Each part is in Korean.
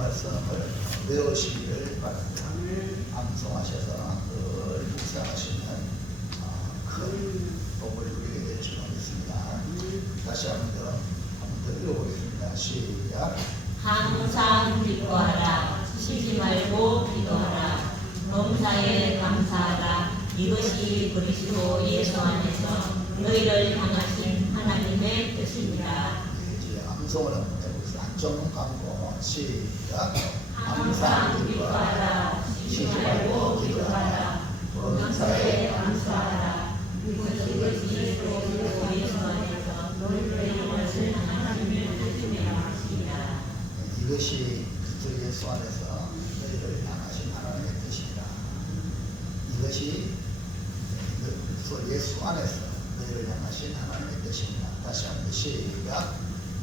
말씀을 외우시기를 바랍니다. 암송하셔서 늘 묵상하시면 큰 복을 누리게 될 줄 믿습니다. 다시 한번 읽어보겠습니다. 시작. 항상 기뻐하라. 쉬지 말고 기도하라. 범사에 감사하라. 이것이 그리스도 예수 안에서 너희를 향하신 하나님의 뜻입니다. 이제 암송을 한번 해보겠습니다. 한쪽 감고 시작. 항상 기뻐하라. 쉬지 말고 기도하라. 범사에 감사하라. 이것이 그리스도 예수 안에서 너희를 향하신 하나님의 뜻입니다. 이것이 그리스도 예수 안에서 너희를 향하신 하나님의 뜻이다. 이것이 그리스도 예수 안에서 너희를 향하신 하나님의 뜻입니다. 다시 한번 시작.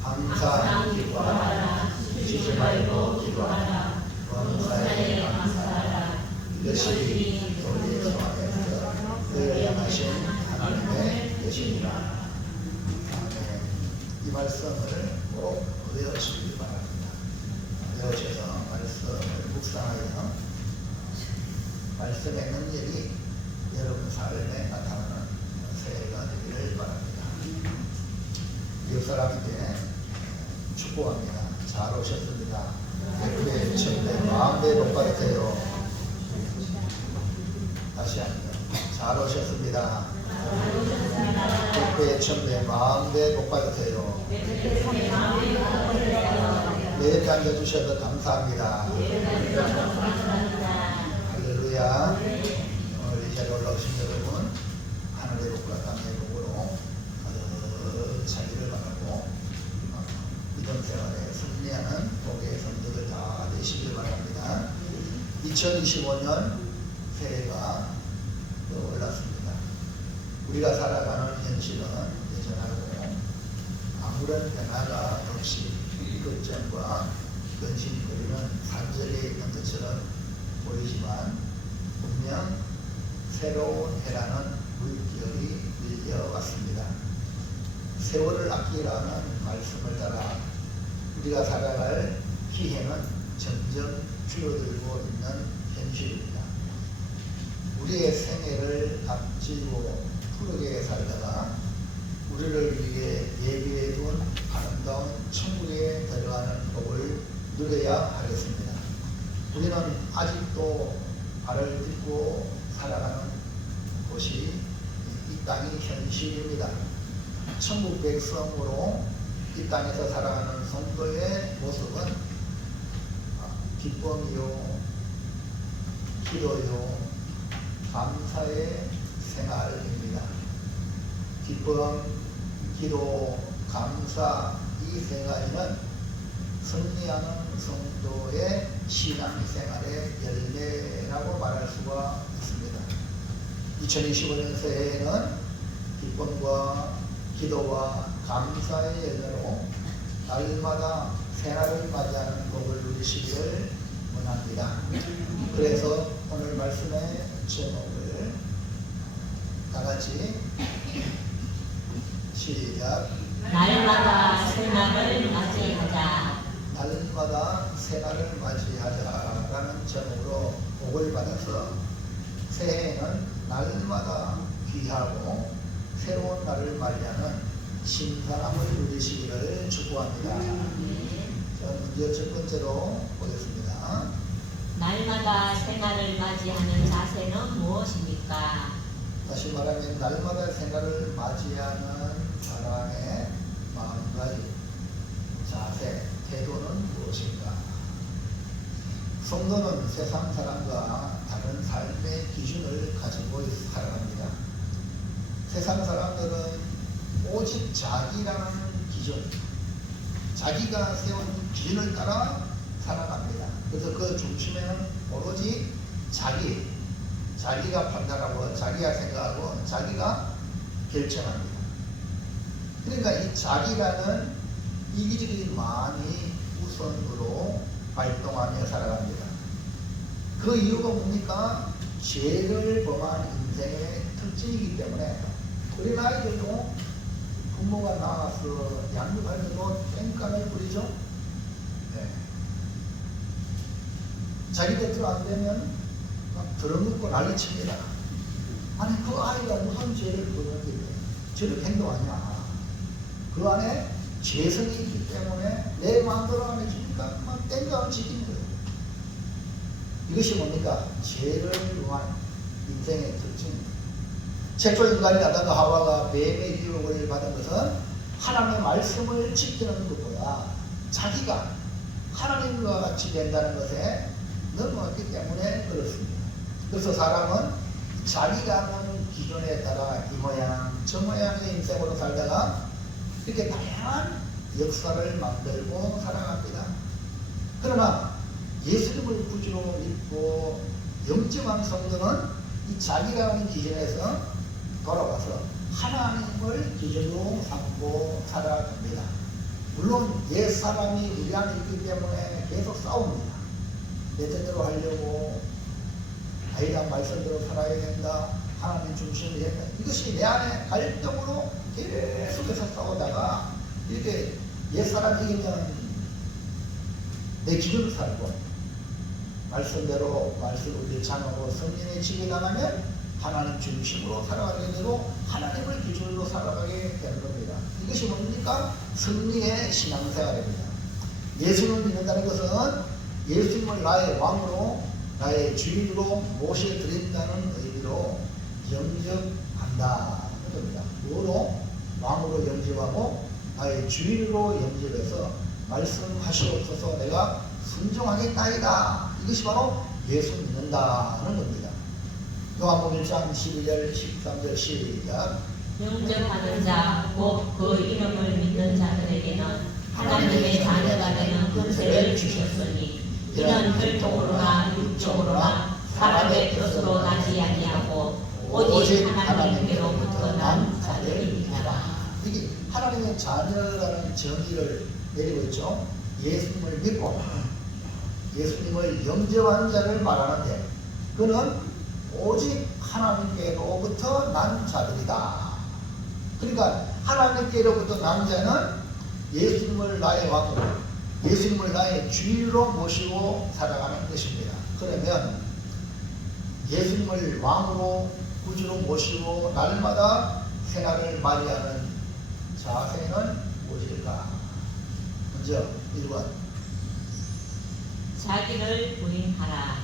항상 기뻐하라. 쉬지 말고 기도하라. 범사에 감사하라. 이것이 그리스도 예수 안에서 너희를 향하신 하나님의 뜻입니다. 아멘. 이 말씀을 꼭 외우시기 바랍니다. 외우셔서 말씀을 묵상하여 말씀의 능력이 여러분 삶에 나타나는 새해가 되기를 바랍니다. 이웃 사람에게 축복합니다. 잘 오셨습니다. 100배, 1000배, 만배 복 받으세요. 다시 한번 잘 오셨습니다. 100배, 1000배, 만배 복 받으세요. 네, 앉아주셔서 감사합니다. 할렐루야. 오늘 이 자리에 올라오신 여러분, 하늘의 복과 땅의 복으로 자기를 바라고 믿음 생활에 승리하는 복의 성도들 다 되시길 바랍니다. 2025년 새해가 올랐습니다. 우리가 살아가는 현실은 여전하고 아무런 변화가 없이 걱정과 근심거리는 산적에 있는 것처럼 보이지만 분명 새로운 해라는 물결이 밀려왔습니다. 세월을 아끼라는 말씀을 따라 우리가 살아갈 기회는 점점 줄어들고 있는 현실입니다. 우리의 생애를 값지고 푸르게 살다가 우리를 위해 예비해둔 아름다운 천국에 들어가는 복을 누려야 하겠습니다. 우리는 아직도 발을 딛고 살아가는 곳이 이 땅이 현실입니다. 천국 백성으로 이 땅에서 살아가는 성도의 모습은 기쁨이요, 기도요, 감사의 생활입니다. 기쁨, 기도, 감사 이 생활은 승리하는 성도의 신앙생활의 열매라고 말할 수가 있습니다. 2025년 새해에는 기쁨과 기도와 감사의 열매로 날마다 새날을 맞이하는 복을 누리시기를 원합니다. 그래서 오늘 말씀의 제목을 다같이 시작. 날마다 새날을 맞이하자. 날마다 새날을 맞이하자라는 제목으로 복을 받아서 새해에는 날마다 귀하고 새로운 날을 맞이하는 신사람을 누리시기를 축복합니다. 자, 먼저 첫 번째로 보겠습니다. 날마다 새날을 맞이하는 자세는 무엇입니까? 다시 말하면 날마다 새날을 맞이하는 사람의 마음가짐, 자세, 태도는 무엇인가? 성도는 세상 사람과 다른 삶의 기준을 가지고 살아갑니다. 세상 사람들은 오직 자기라는 기준, 자기가 세운 기준을 따라 살아갑니다. 그래서 그 중심에는 오로지 자기가 판단하고 자기가 생각하고 자기가 결정합니다. 그러니까 이 자기라는 이기적인 마음이 우선으로 발동하며 살아갑니다. 그 이유가 뭡니까? 죄를 범한 인생의 특징이기 때문에 우리 아이들도 부모가 나와서 양육할 때도 땡깡을 부리죠. 네. 자기 뜻대로 안 되면 막 들어눕고 난리칩니다. 아니 그 아이가 무슨 죄를 부르는데 저렇게 행동하냐. 그 안에 죄성이 있기 때문에 내 마음대로 안 해주니까 막 땡겨안 지키는 거예요. 이것이 뭡니까? 죄를 위한 인생의 특징입니다. 최초 인간이 아담과 하와가 뱀의 유혹을 받은 것은 하나님의 말씀을 지키는 것보다 자기가 하나님과 같이 된다는 것에 넘어갔기 때문에 그렇습니다. 그래서 사람은 자기가 하는 기존에 따라 이 모양 저 모양의 인생으로 살다가 이렇게 다양한 역사를 만들고 살아갑니다. 그러나 예수님을 구주로 믿고 영접한 성도는 이 자기가 하는 기준에서 돌아와서 하나님을 기준으로 삼고 살아갑니다. 물론 옛사람이 우리 안에 있기 때문에 계속 싸웁니다. 내 뜻대로 하려고 아이란 말씀대로 살아야 된다. 하나님 중심이 된다. 이것이 내 안에 갈등으로 계속해서 싸우다가 이렇게 옛사람이 이기면 내 기준을 살고 말씀대로 말씀을 전하고 성령의 지배당하면 하나님 중심으로 살아가게 되고 하나님을 기준으로 살아가게 되는 겁니다. 이것이 뭡니까? 승리의 신앙생활입니다. 예수님을 믿는다는 것은 예수님을 나의 왕으로 나의 주인으로 모셔드린다는 의미로 영접한다는 겁니다. 뭐로? 왕으로 영접하고 나의 주인으로 영접해서 말씀하시옵소서 내가 순종하겠나이다. 이것이 바로 예수 믿는다는 겁니다. 요한복음 1장 12절 13절 시작. 영접하는 자, 곧 그 이름을 믿는 자들에게는 하나님의 자녀가 되는 권세를 주셨으니 이는 혈통으로나 육적으로나 사람의 뜻으로 나지 아니하고 오직 하나님께로부터 난 자들이니라. 이게 하나님의 자녀라는 정의를 내리고 있죠. 예수님을 믿고 예수님을 영접한 자를 말하는데 그는 오직 하나님께로부터 난 자들이다. 그러니까 하나님께로부터 난 자는 예수님을 나의 왕으로 예수님을 나의 주인으로 모시고 살아가는 것입니다. 그러면 예수님을 왕으로 구주로 모시고 날마다 생활을 맞이하는 자세는 무엇일까? 먼저 1번 자기를 부인하라.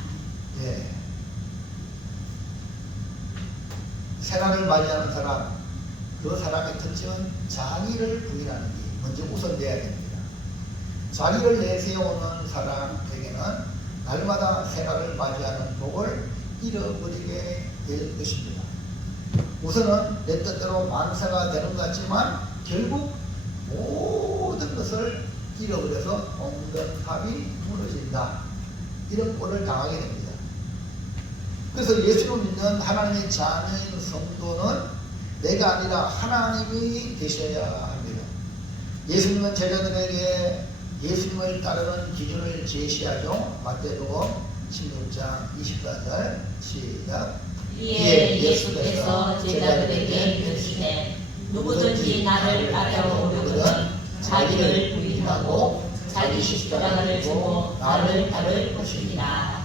예. 생활을 맞이하는 사람, 그 사람의 특징은 자기를 부인하는 게 먼저 우선돼야 됩니다. 자기를 내세우는 사람에게는 날마다 생활을 맞이하는 복을 잃어버리게 될 것입니다. 우선은 내 뜻대로 만사가 되는 것 같지만 결국 모든 것을 잃어버려서 온갖 합이 무너진다. 이런 꼴을 당하게 됩니다. 그래서 예수를 믿는 하나님의 자녀인 성도는 내가 아니라 하나님이 되셔야 합니다. 예수님은 제자들에게 예수님을 따르는 기준을 제시하죠. 마태복음 16장 24절 시작. 이에 예수께서 제자들에게 이르시되 누구든지 나를 따라오려거든 자기를 부인하고 자기 십자가를 지고 나를 따를 것이니라.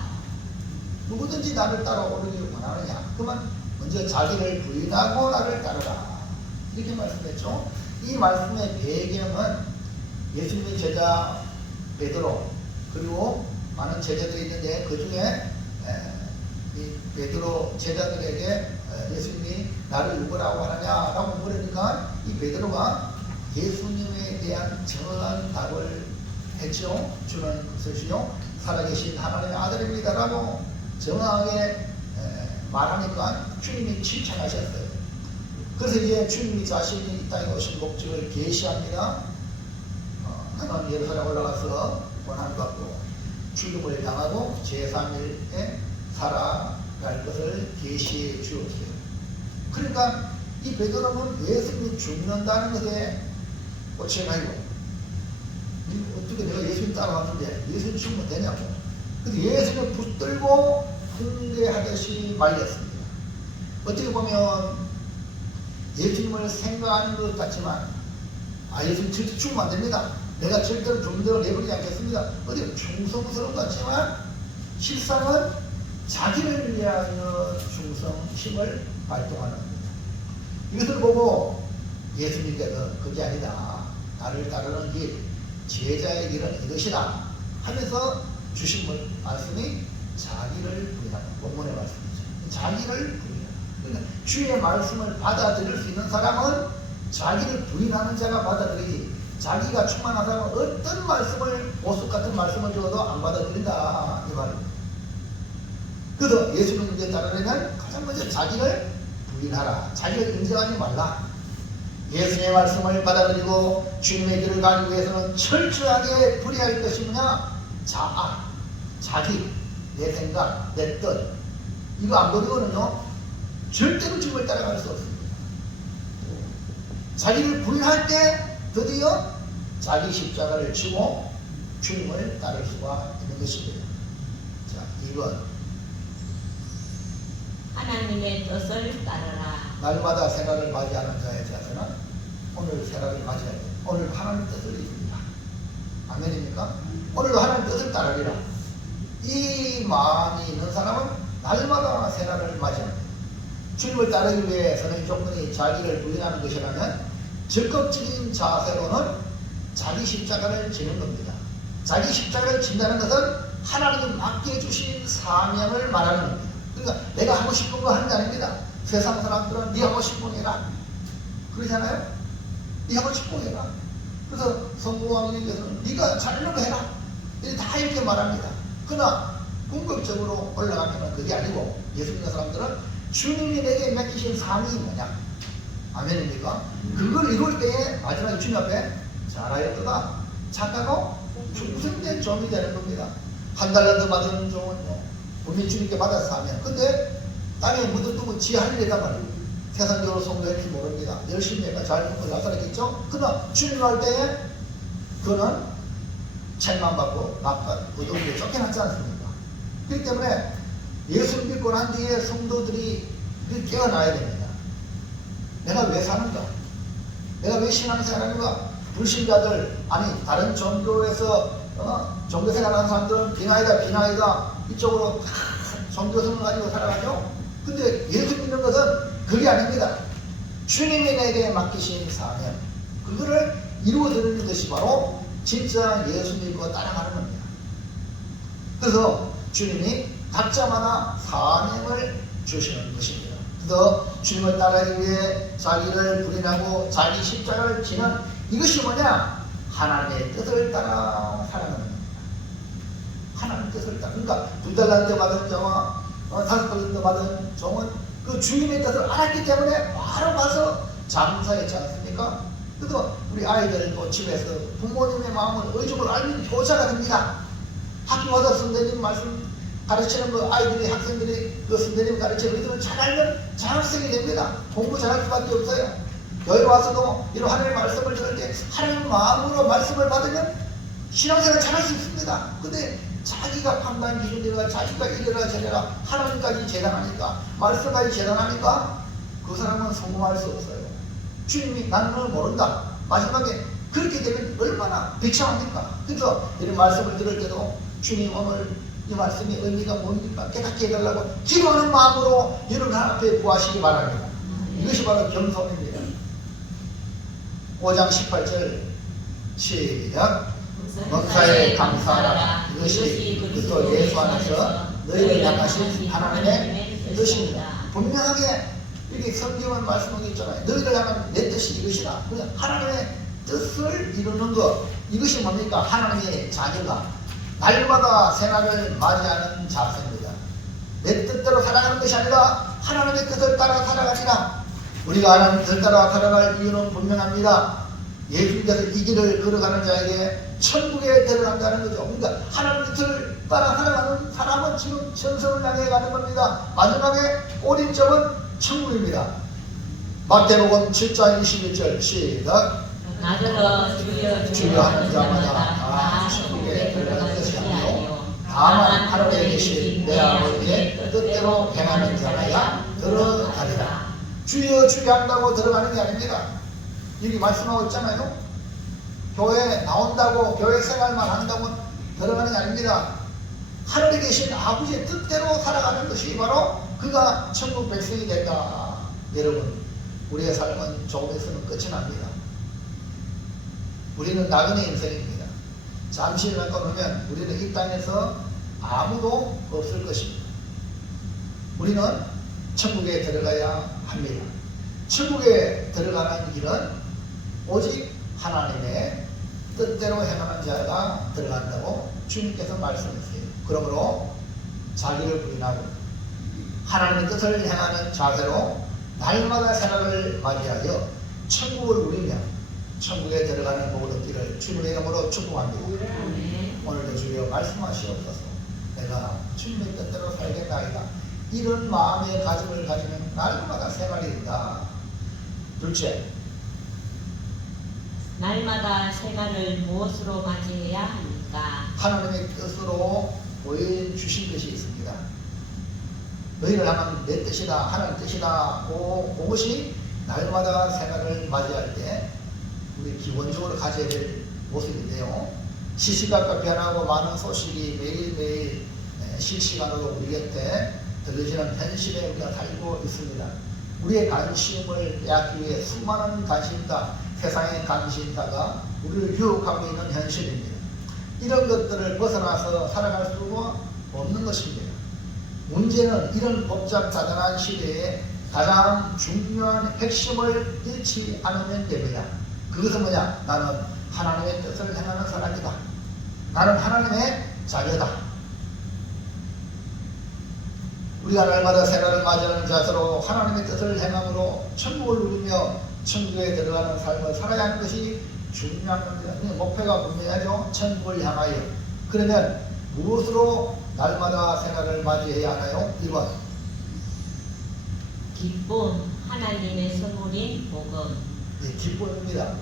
누구든지 나를 따라오려고 원하느냐? 그러면 먼저 자기를 부인하고 나를 따르라. 이렇게 말씀했죠. 이 말씀의 배경은 예수님의 제자 베드로 그리고 많은 제자들이 있는데 그 중에 이 베드로 제자들에게 예수님이 나를 누구라고 하느냐라고 물으니까 이 베드로가 예수님에 대한 정확한 답을 했죠. 주는 것이요 살아계신 하나님의 아들입니다라고 정확하게 말하니까 주님이 칭찬하셨어요. 그래서 이제 주님이 자신이 이 땅에 오신 목적을 계시합니다. 하나님 예루살렘 올라가서 고난받고 죽음을 당하고 제3일에 살아갈 것을 계시해 주었어요. 그러니까 이 베드로는 예수님이 죽는다는 것에 꽂혀가지고 어떻게 내가 예수님 따라왔는데 예수님 죽으면 되냐고. 그래서 예수님을 붙들고 훈계하듯이 말렸습니다. 어떻게 보면 예수님을 생각하는 것 같지만 예수님 절대 죽으면 안 됩니다. 내가 절대로 죽는 대로 내버리지 않겠습니다. 어디 충성스러운 것 같지만 실상은 자기를 위하여 충성심을 발동하는 겁니다. 이것을 보고 예수님께서 그게 아니다. 나를 따르는 길, 제자의 길은 이것이다 하면서 주신 말씀이 자기를 부인하는 본문의 말씀이죠. 자기를 부인하는. 그러니까 주의 말씀을 받아들일 수 있는 사람은 자기를 부인하는 자가 받아들이지, 자기가 충만한 사람은 어떤 말씀을, 보석 같은 말씀을 줘도 안 받아들인다 이 말입니다. 그래서 예수님께 따르려면 가장 먼저 자기를 부인하라. 자기를 인정하지 말라. 예수님의 말씀을 받아들이고 주님의 길을 가기 위해서는 철저하게 불의할 것이 뭐냐? 자아, 자기, 내 생각, 내 뜻. 이거 안 버리고는요 절대로 주님을 따라갈 수 없습니다. 자기를 부인할 때 드디어 자기 십자가를 지고 주님을 따를 수가 있는 것입니다. 자, 2번. 하나님의 뜻을 따르라. 날마다 새날을 맞이하는 자의 자세는 오늘 새날을 맞이해야 돼. 오늘 하나님 뜻을 이룹니다. 아멘입니까? 오늘도 하나님 뜻을 따르리라. 이 마음이 있는 사람은 날마다 새날을 맞이합니다. 주님을 따르기 위해 선행 조건이 자기를 부인하는 것이라면 적극적인 자세로는 자기 십자가를 지는 겁니다. 자기 십자가를 진다는 것은 하나님이 맡겨주신 사명을 말하는 겁니다. 그러니까 내가 하고 싶은 거 하는 게 아닙니다. 세상 사람들은 네 하고 싶은 거 해라 그러잖아요. 네 하고 싶은 거 해라. 그래서 성부왕님께서는 네가 잘하는 거 해라 다 이렇게 말합니다. 그러나 궁극적으로 올라가면 그게 아니고 예수 믿는 사람들은 주님이 내게 맡기신 사명이 뭐냐? 아멘입니까? 그걸 이룰 때에 마지막에 주님 앞에 잘하였도다 착하고 충성된 종이 되는 겁니다. 한 달란트 받은 종은 분명히 주님께 받아서 하면, 근데 땅에 묻어두고 지 할 일이란 말이에요. 세상적으로 성도할지 모릅니다. 열심히 해가 잘 먹고 잘 살았겠죠? 그러나 주님 할 때에 그는 책망받고 낙관, 부동리에 쫓겨났지 않습니까? 그렇기 때문에 예수 믿고 난 뒤에 성도들이 깨어나야 됩니다. 내가 왜 사는가? 내가 왜 신앙생활하는가? 불신자들, 아니 다른 종교에서 종교생활하는 사람들은 비나이다 이쪽으로 다 종교성을 가지고 살아가죠. 근데 예수 믿는 것은 그게 아닙니다. 주님이 내게 맡기신 사명, 그거를 이루어드리는 것이 바로 진짜 예수 믿고 따라가는 겁니다. 그래서 주님이 각자마다 사명을 주시는 것입니다. 그래서 주님을 따르기 위해 자기를 부인하고 자기 십자가를 지는 이것이 뭐냐? 하나님의 뜻을 따라 살아가는 겁니다. 하나님의 뜻을 따라. 그러니까 2달란트 받은 자와 5달란트 받은 종은 그 주님의 뜻을 알았기 때문에 바로 가서 장사했지 않습니까? 그래서 우리 아이들도 집에서 부모님의 마음을 의중을 알면 효자가 됩니다. 학교 가서 선생님 말씀 가르치는 그 아이들이, 학생들이 그 선생님 가르치는 의들을 잘 알면 장학생이 됩니다. 공부 잘할 수밖에 없어요. 교회 와서도 이런 하나님의 말씀을 들을 때 하나님 마음으로 말씀을 받으면 신앙생활 잘할 수 있습니다. 근데 자기가 판단 기준이라 자기가 이래라 저래라 하나님까지 재단하니까 말씀까지 재단하니까 그 사람은 성공할 수 없어요. 주님이 나는 널 모른다. 마지막에 그렇게 되면 얼마나 비참합니까? 그래서 이런 말씀을 들을 때도 주님 오늘 이 말씀의 의미가 뭡니까? 깨닫게 해달라고 기도하는 마음으로 여러분 앞에 구하시기 바랍니다. 이것이 바로 겸손입니다. 5장 18절 시작. 목사에 감사하라. 이것이 그리스도 예수 안에서 너희를 향하신 하나님의 뜻입니다. 분명하게 이렇게 성경은 말씀하고 있잖아요. 너희를 향한 내 뜻이 이것이다. 하나님의 뜻을 이루는 것, 이것이 뭡니까? 하나님의 자녀가 날마다 새날을 맞이하는 자세입니다. 내 뜻대로 살아가는 것이 아니라 하나님의 뜻을 따라 살아가니라. 우리가 하나님의 뜻을 따라 살아갈 이유는 분명합니다. 예수님께서 이 길을 걸어가는 자에게 천국에 데려간다는 거죠. 그러니까 하나님의 뜻을 따라 살아가는 사람은 지금 천성을 향해 가는 겁니다. 마지막에 꼬림점은 천국입니다. 마태복음 7장 21절 시작. 나더러 주여 하는 자마다 다 천국에 들어가는 것이 아니요 다만 하늘에 계신 내 아버지의 뜻대로 행하는 자라야 들어가리라. 주여 한다고 들어가는 게 아닙니다. 여기 말씀하고 있잖아요. 교회 나온다고 교회 생활만 한다고 들어가는 게 아닙니다. 하늘에 계신 아버지의 뜻대로 살아가는 것이 바로 그가 천국 백성이 된다. 여러분, 우리의 삶은 조금에서는 끝이 납니다. 우리는 나그네 인생입니다. 잠시만 떠나면 우리는 이 땅에서 아무도 없을 것입니다. 우리는 천국에 들어가야 합니다. 천국에 들어가는 길은 오직 하나님의 뜻대로 행하는 자가 들어간다고 주님께서 말씀하세요. 그러므로 자기를 부인하고 하나님의 뜻을 행하는 자세로 날마다 생활을 맞이하여 천국을 누리며 천국에 들어가는 모든 길을 주님의 이름으로 축복합니다. 오늘도 주여 말씀하시옵소서. 내가 주님의 뜻대로 살겠나이다. 이런 마음의 가짐을 가지면 날마다 생활이다. 둘째, 날마다 생활을 무엇으로 맞이해야 합니까? 하나님의 뜻으로 보여주신 것이 있습니다. 너희를 향한 내 뜻이다, 하나님 뜻이다. 그것이 날마다 생활을 맞이할 때 우리 기본적으로 가져야 될 모습인데요. 시시각각 변하고 많은 소식이 매일매일 실시간으로 우리 곁에 들려지는 현실에 우리가 살고 있습니다. 우리의 관심을 빼앗기 위해 수많은 관심사, 세상의 관심사가 우리를 유혹하고 있는 현실입니다. 이런 것들을 벗어나서 살아갈 수가 없는 것입니다. 문제는 이런 복잡다단한 시대에 가장 중요한 핵심을 잃지 않으면 됩니다. 그것은 뭐냐? 나는 하나님의 뜻을 행하는 사람이다. 나는 하나님의 자녀다. 우리가 날마다 생활을 맞이하는 자세로 하나님의 뜻을 행함으로 천국을 누리며 천국에 들어가는 삶을 살아야 하는 것이 중요한 겁니다. 목표가 분명하죠. 천국을 향하여. 그러면 무엇으로 날마다 생활을 맞이해야 하나요? 1번. 기쁨, 하나님의 선물인 복음. 네, 기쁨입니다.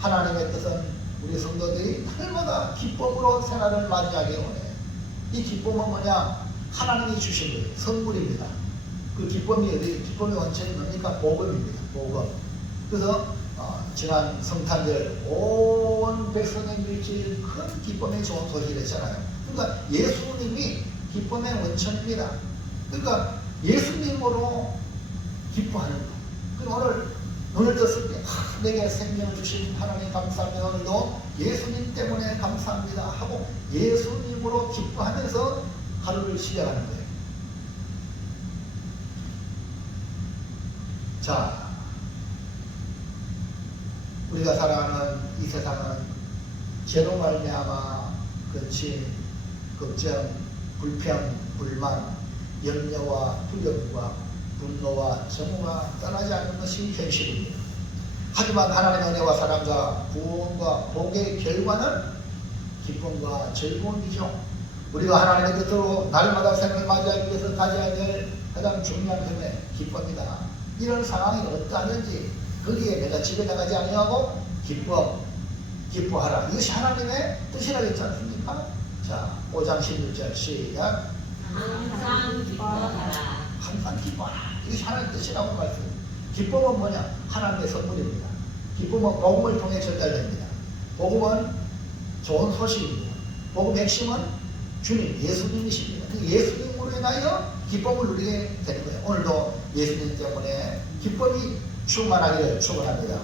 하나님의 뜻은 우리 성도들이 날마다 기쁨으로 생활을 맞이하게 원해요. 이 기쁨은 뭐냐? 하나님이 주신 거예요. 선물입니다. 그 기쁨이 어디? 기쁨의 원천이 뭡니까? 복음입니다. 복음. 그래서 지난 성탄절 온 백성의 밀실 큰 기쁨의 좋은 소식을 했잖아요. 그러니까 예수님이 기쁨의 원천입니다. 그러니까 예수님으로 기뻐하는 것. 그럼 오늘 떴을 때 내게 생명을 주신 하나님 감사합니다. 오늘도 예수님 때문에 감사합니다 하고 예수님으로 기뻐하면서 하루를 시작하는 거예요. 자, 우리가 살아가는 이 세상은 죄로 말미암아 근심, 걱정, 불평, 불만, 염려와 두려움과 분노와 정오가 떠나지 않는 것이 현실입니다. 하지만 하나님의 은혜와 사랑과 구원과 복의 결과는 기쁨과 즐거움이죠. 우리가 하나님의 뜻으로 날마다 생을 맞이하기 위해서 가져야 될 가장 중요한 점에 기쁨이다. 이런 상황이 어떠하든지 거기에 내가 집에 나가지 아니하고 기뻐하라. 이것이 하나님의 뜻이라고 했지 않습니까? 자, 5장 16절 시작. 항상 기뻐하라. 항상 기뻐하라. 이것이 하나님의 뜻이라고 말씀합니다. 기쁨은 뭐냐? 하나님의 선물입니다. 기쁨은 복음을 통해 전달됩니다. 복음은 좋은 소식입니다. 복음의 핵심은 주님, 예수님이십니다. 그 예수님으로 인하여 기쁨을 누리게 되는 거예요. 오늘도 예수님 때문에 기쁨이 충만하기를 축원합니다.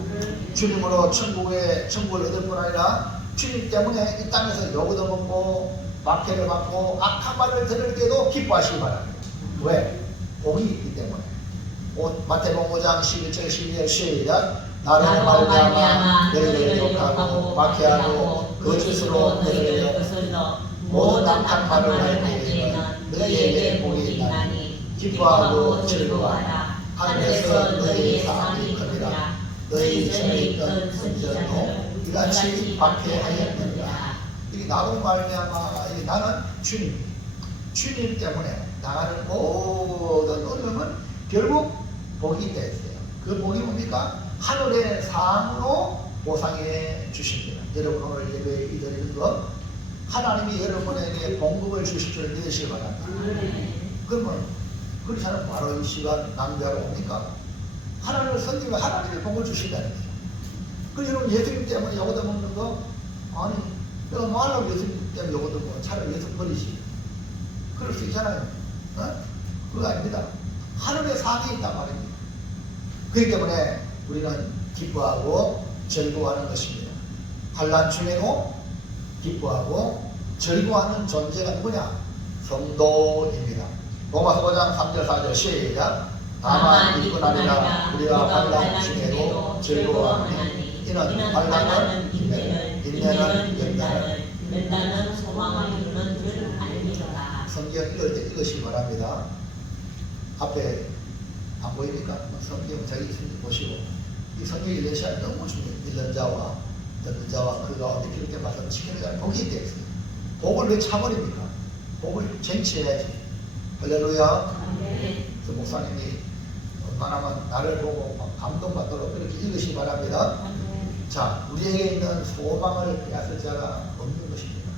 주님으로 천국을 얻을 뿐 아니라 주님 때문에 이 땅에서 욕도 먹고 박해를 받고 악한 말을 들을 때도 기뻐하시기 바랍니다. 왜? 복이 있기 때문에. 마태복음 5장 11절 12절 시작. 나로 말미암아 너희를 욕하고 박해하고 거짓으로 너희를 거슬러 모든 악한 말을 할 때에는 너희에게 복이 있나니 기뻐하고 즐거워하라. 하늘에서 너희의 상이 크니라. 너희 전에 있던 선지자도 이같이 박해하였느니라. 이게 나로 말미암아 나는 주님 때문에 나가는 모든 어려움은 결국 복이 있다 했어요. 그 복이 뭡니까? 하늘의 상으로 보상해 주십니다. 여러분 오늘 예배에 드리는 것 하나님이 여러분에게 봉급을 주실 줄 믿으시기 바랍니다. 그러면 그렇잖아요. 바로 이 시간 낭비하러 옵니까? 하나님을 섬기면 하나님의 복을 주신다는 거예요. 그 여러분 예수님 때문에 요거도 먹는 거 아니 내가 말로 예수님 때문에 요거도 먹어 차라리 예수 버리시. 그럴 수 있잖아요. 그거 아닙니다. 하늘의 상이 있단 말입니다. 그렇기 때문에 우리는 기뻐하고 즐거워하는 것입니다. 환난 중에도 기뻐하고 즐거워하는 존재가 누구냐? 성도입니다. 로마서 5장 3절 4절 시작. 다만 이뿐 아니라 우리가 환난 중에도 즐거워하니 이는 환난은 인내를, 인내는 연단을, 연단은 소망을 이루는 줄 알미로다. 성경 읽을 때 이것이 바랍니다. 앞에 안 보입니까? 성경 자기 성경 보시고 이 성경 읽는 시간이 너무 중요해요. 읽는 자와 듣는 자와 그 가운데 기록된 말씀 지키는 자는 복이 되어 있어요. 복을 왜 차버립니까? 복을 쟁취해야지. 할렐루야. 그 목사님이 웬만하면 나를 보고 감동받도록 그렇게 읽으시기 바랍니다. 자, 우리에게 있는 소망을 빼앗을 자가 없는 것입니다.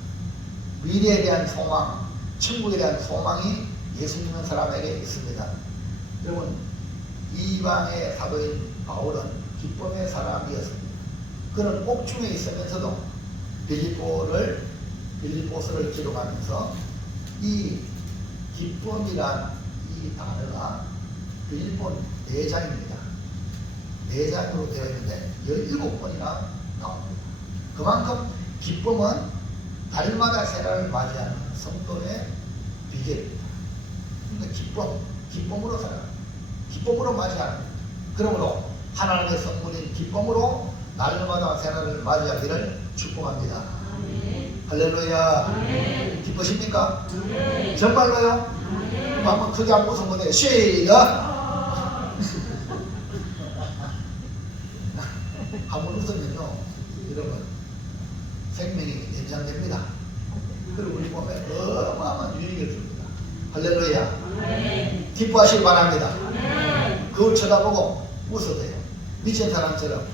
미래에 대한 소망, 천국에 대한 소망이 예수 믿는 사람에게 있습니다. 여러분, 이방의 사도인 바울은 기쁨의 사람이었습니다. 그는 옥중에 있으면서도 빌립보서를 기록하면서 이 기쁨이란 이 단어가 빌립보 4장입니다. 4장으로 되어 있는데 17번이나 나옵니다. 그만큼 기쁨은 달마다 새해를 맞이하는 성도의 비결입니다. 그러니까 기쁨으로 살아라. 기쁨으로 맞이하는. 그러므로 하나님의 선물인 기쁨으로 날마다 새해를 맞이하기를 축복합니다. 아멘. 할렐루야. 아멘. 기쁘십니까? 아멘. 정말로요? 아멘. 한번 크게 한번 웃어 보세요. 시작. 한번 웃으면요, 여러분 생명이 연장됩니다. 그리고 우리 몸에 어마어마한 유익을 줍니다. 할렐루야. 아멘. 기뻐하시기 바랍니다. 아멘. 그걸 쳐다보고 웃어도 돼요. 미친 사람처럼.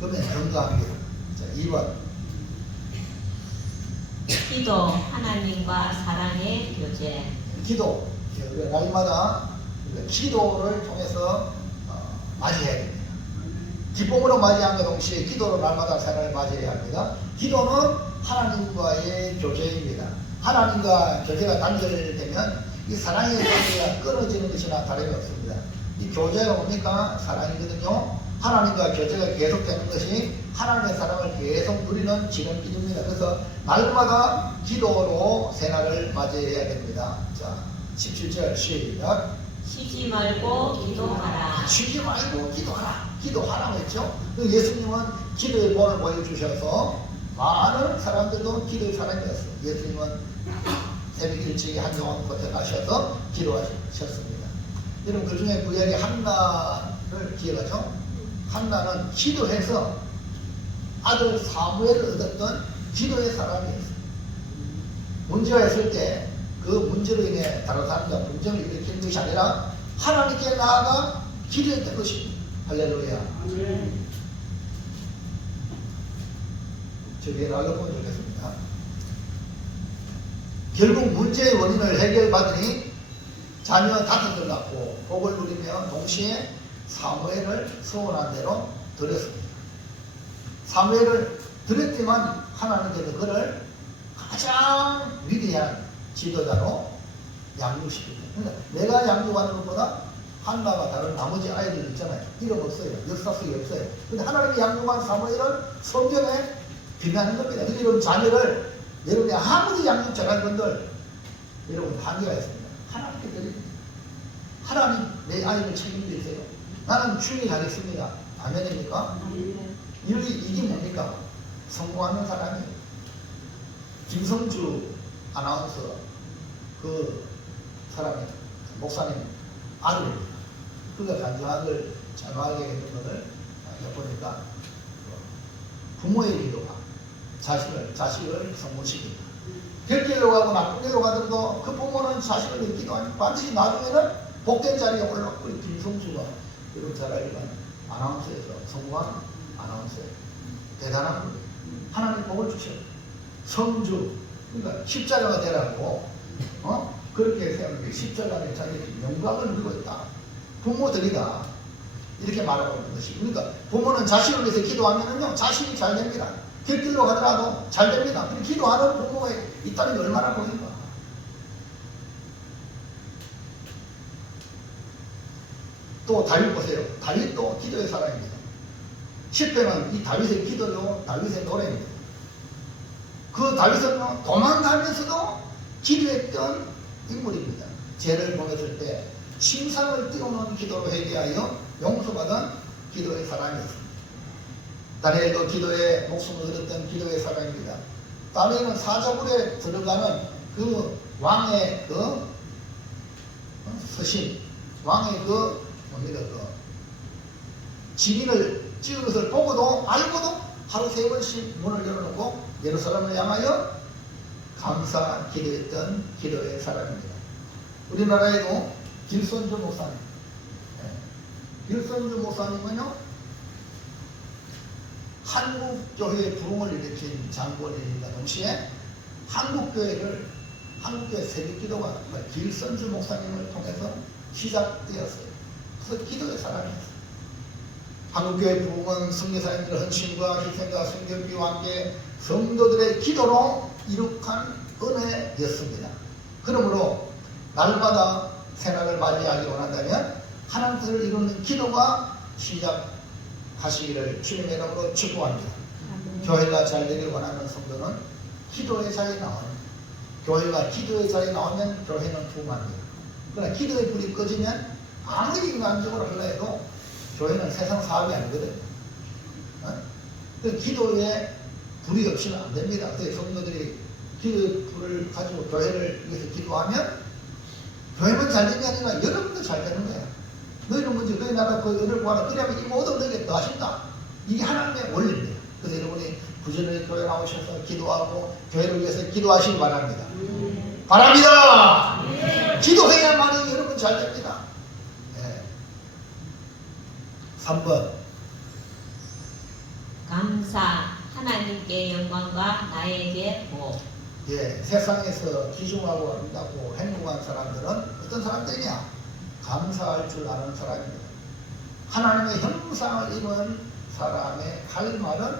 그러면 건강합니다. 자, 2번. 기도, 하나님과 사랑의 교제. 기도. 날마다 기도를 통해서 맞이해야 됩니다. 기쁨으로 맞이함과 동시에 기도로 날마다 생활을 맞이해야 합니다. 기도는 하나님과의 교제입니다. 하나님과 교제가 단절되면 이 사랑의 관계가 끊어지는 것이나 다름이 없습니다. 이 교제가 뭡니까? 사랑이거든요. 하나님과 교제가 계속되는 것이 하나님의 사랑을 계속 누리는 지름길입니다. 그래서 날마다 기도로 생활을 맞이해야 됩니다. 자, 17절 시작. 쉬지 말고 기도하라. 쉬지 말고 기도하라. 기도하라고 했죠. 예수님은 기도의 본을 보여주셔서 많은 사람들도 기도의 사람이었어요. 예수님은 새벽 일찍이 한동안 고생하셔서 기도하셨습니다. 여러분 그 중에 구약의 한나를 기억하죠? 한나는 기도해서 아들 사무엘을 얻었던 기도의 사람이었어요. 문제가 있을 때 그 문제로 인해 다른 사람과 분쟁을 일으키는 것이 아니라 하나님께 나아가 기도했던 것입니다. 할렐루야. 저기에 알려보면 좋겠습니다. 결국 문제의 원인을 해결받으니 자녀 5을 낳고 복을 누리며 동시에 사무엘을 소원한 대로 드렸습니다. 사무엘을 드렸지만 하나님께서 그를 가장 위대한 지도자로 양육시킵니다. 그러니까 내가 양육하는 것보다 한나가 다른 나머지 아이들 있잖아요. 이름 없어요. 역사 속에 없어요. 근데 하나님이 양육한 사무엘은 성경에 빛나는 겁니다. 그래서 이런 자녀를 여러분이 아무리 양육 잘한 분들 여러분 한계가 있습니다. 하나님께 드립니다. 하나님 내 아이를 책임지세요. 나는 주인이 하겠습니다. 아멘입니까? 이게 뭡니까? 성공하는 사람이에요. 김성주 아나운서 그 사람이 목사님 아들입니다. 그가 간증한 걸 자막하게 했는 것을 보니까 부모의 기도가 자식을 성공시킨다. 될 길로 가고 나쁜 길로 가더라도 그 부모는 자식을 기도하니 반드시 나중에는 복된 자리에 올라오고 김성주가 이런 잘 알던 아나운서에서 성공한 아나운서예요. 대단한 분이에요. 하나님 복을 주셔요. 성주 그러니까 십자가가 되라고 그렇게 생각해 십자가의 자기 영광을 누리고 있다. 부모들이다. 이렇게 말하고 있는 것이. 그러니까 부모는 자식을 위해서 기도하면요 자식이 잘 됩니다. 길 길로 가더라도 잘 됩니다. 기도하는 부모가 있다는 게 얼마나 보인가. 또 다윗 보세요. 다윗도 기도의 사람입니다. 시편은 이 다윗의 기도요, 다윗의 노래입니다. 그 다윗은 도망가면서도 기도했던 인물입니다. 죄를 범했을 때 심상을 띄우는 기도로 회개하여 용서받은 기도의 사람이었습니다. 다니엘도 기도에 목숨을 얻었던 기도의 사람입니다. 다니엘은 사자굴에 들어가는 그 왕의 그 서신, 왕의 그 뭡니까 그 지민을 찍은 것을 보고도 알고도 하루 3번씩 문을 열어놓고 예루살렘을 향하여 감사 기도했던 기도의 사람입니다. 우리나라에도 길손주 목사님, 길손주 목사님은요 한국교회의 부흥을 일으킨 장본인입니다. 동시에 한국교회 새벽기도가 길손주 목사님을 통해서 시작되었어요. 그래서 기도의 사람이었어요. 한국교회 부흥은 선교사님들의 헌신과 희생과 순결기와 함께 성도들의 기도로 이룩한 은혜였습니다. 그러므로 날마다 새날을 맞이하기 원한다면 하나님 뜻을 이루는 기도가 시작하시기를 주님의 이름으로 축복합니다. 교회가 잘 되길 원하는 성도는 기도의 자리에 나옵니다. 교회가 기도의 자리에 나오면 교회는 부흥합니다. 그러나 기도의 불이 꺼지면 아무리 인간적으로 하려 해도 교회는 세상 사업이 아니거든요. 그 기도에 불이 없이는 안 됩니다. 그래서 성도들이 기도의 불을 가지고 교회를 위해서 기도하면 교회만 잘 되는 게 아니라 여러분도 잘 되는 거야. 너희는 먼저 너희 나라 그 은혜를 구하라. 그러면 이 모든 너에게 더하신다. 이게 하나님의 원리입니다. 그래서 여러분이 부지런히 교회 나오셔서 기도하고 교회를 위해서 기도하시기 바랍니다. 바랍니다. 기도해야만이 여러분 잘 됩니다. 3번 감사 하나님께 영광과 나에게 복. 세상에서 귀중하고 아름답고 행복한 사람들은 어떤 사람들이냐? 감사할 줄 아는 사람입니다. 하나님의 형상을 입은 사람의 할 말은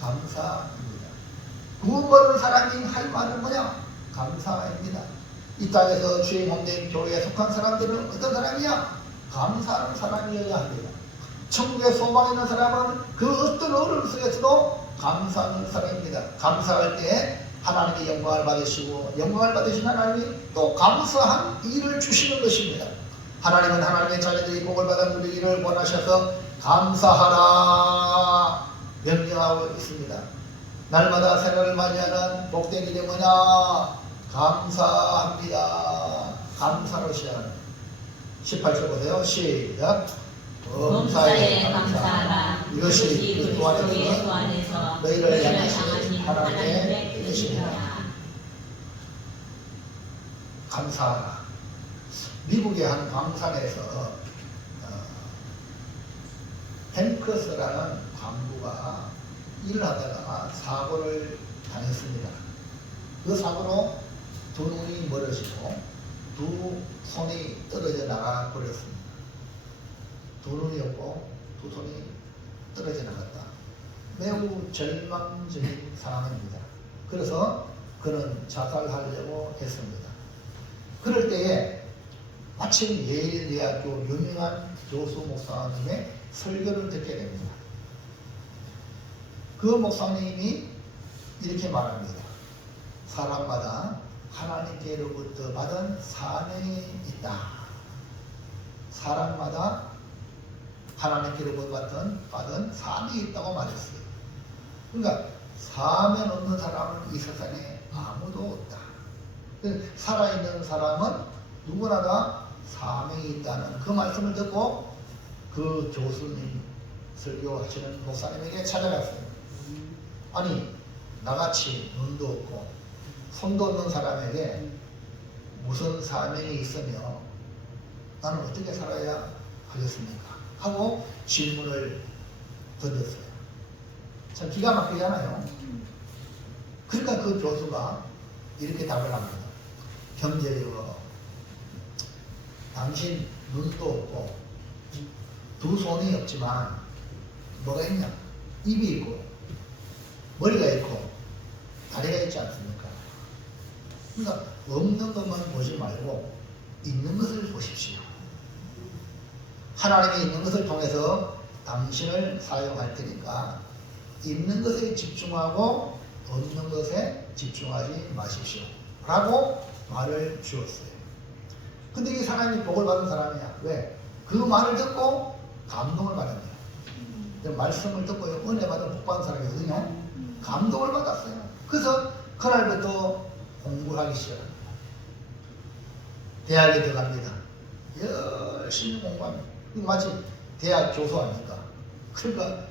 감사입니다. 구원받은 사람이 할 말은 뭐냐? 감사입니다. 이 땅에서 주의 몸된 교회에 속한 사람들은 어떤 사람이냐? 감사하는 사람이어야 합니다. 천국에 소망 있는 사람은 그 어떤 어려움 속에서도 감사하는 사람입니다. 감사할 때 하나님의 영광을 받으시고 영광을 받으신 하나님이 또 감사한 일을 주시는 것입니다. 하나님은 하나님의 자녀들이 복을 받아 누리기를 원하셔서 감사하라 명령하고 있습니다. 날마다 새날을 맞이하는 복된 일이 뭐냐? 감사합니다. 감사로 시작합니다. 18절 보세요. 시작. 범사에 감사하라. 이것이 그리스도 안에서 너희를 향하신 향하신 하나님의 뜻입니다. 감사하라. 미국의 한 광산에서 헨크스라는 광부가 일을 하다가 사고를 당했습니다. 그 사고로 두 눈이 멀어지고 두 손이 떨어져 나가 버렸습니다. 두 눈이 없고 두 손이 떨어져 나갔다. 매우 절망적인 상황입니다. 그래서 그는 자살하려고 했습니다. 그럴 때에 마침 예일 대학교 유명한 교수 목사님의 설교를 듣게 됩니다. 그 목사님이 이렇게 말합니다. 사람마다 하나님께로부터 받은 사명이 있다. 사람마다 하나님께로부터 받은 사명이 있다고 말했어요. 그러니까 사명 없는 사람은 이 세상에 아무도 없다. 살아있는 사람은 누구나 다 사명이 있다는 그 말씀을 듣고 그 교수님 설교하시는 목사님에게 찾아갔어요. 아니 나같이 눈도 없고 손도 없는 사람에게 무슨 사명이 있으며 나는 어떻게 살아야 하겠습니까? 하고 질문을 던졌어요. 참 기가 막히잖아요. 그러니까 그 교수가 이렇게 답을 합니다. 형제여, 당신 눈도 없고 두 손이 없지만 뭐가 있냐? 입이 있고 머리가 있고 다리가 있지 않습니까? 그러니까 없는 것만 보지 말고 있는 것을 보십시오. 하나님이 있는 것을 통해서 당신을 사용할 테니까 있는 것에 집중하고 없는 것에 집중하지 마십시오 라고 말을 주었어요. 근데 이 사람이 복을 받은 사람이야. 왜? 그 말을 듣고 감동을 받았네요. 말씀을 듣고 은혜 받은 복 받은 사람이거든요. 감동을 받았어요. 그래서 그날부터 공부를 하기 시작합니다. 대학에 들어갑니다. 열심히 공부합니다. 마치 대학 교수 아닙니까? 그러니까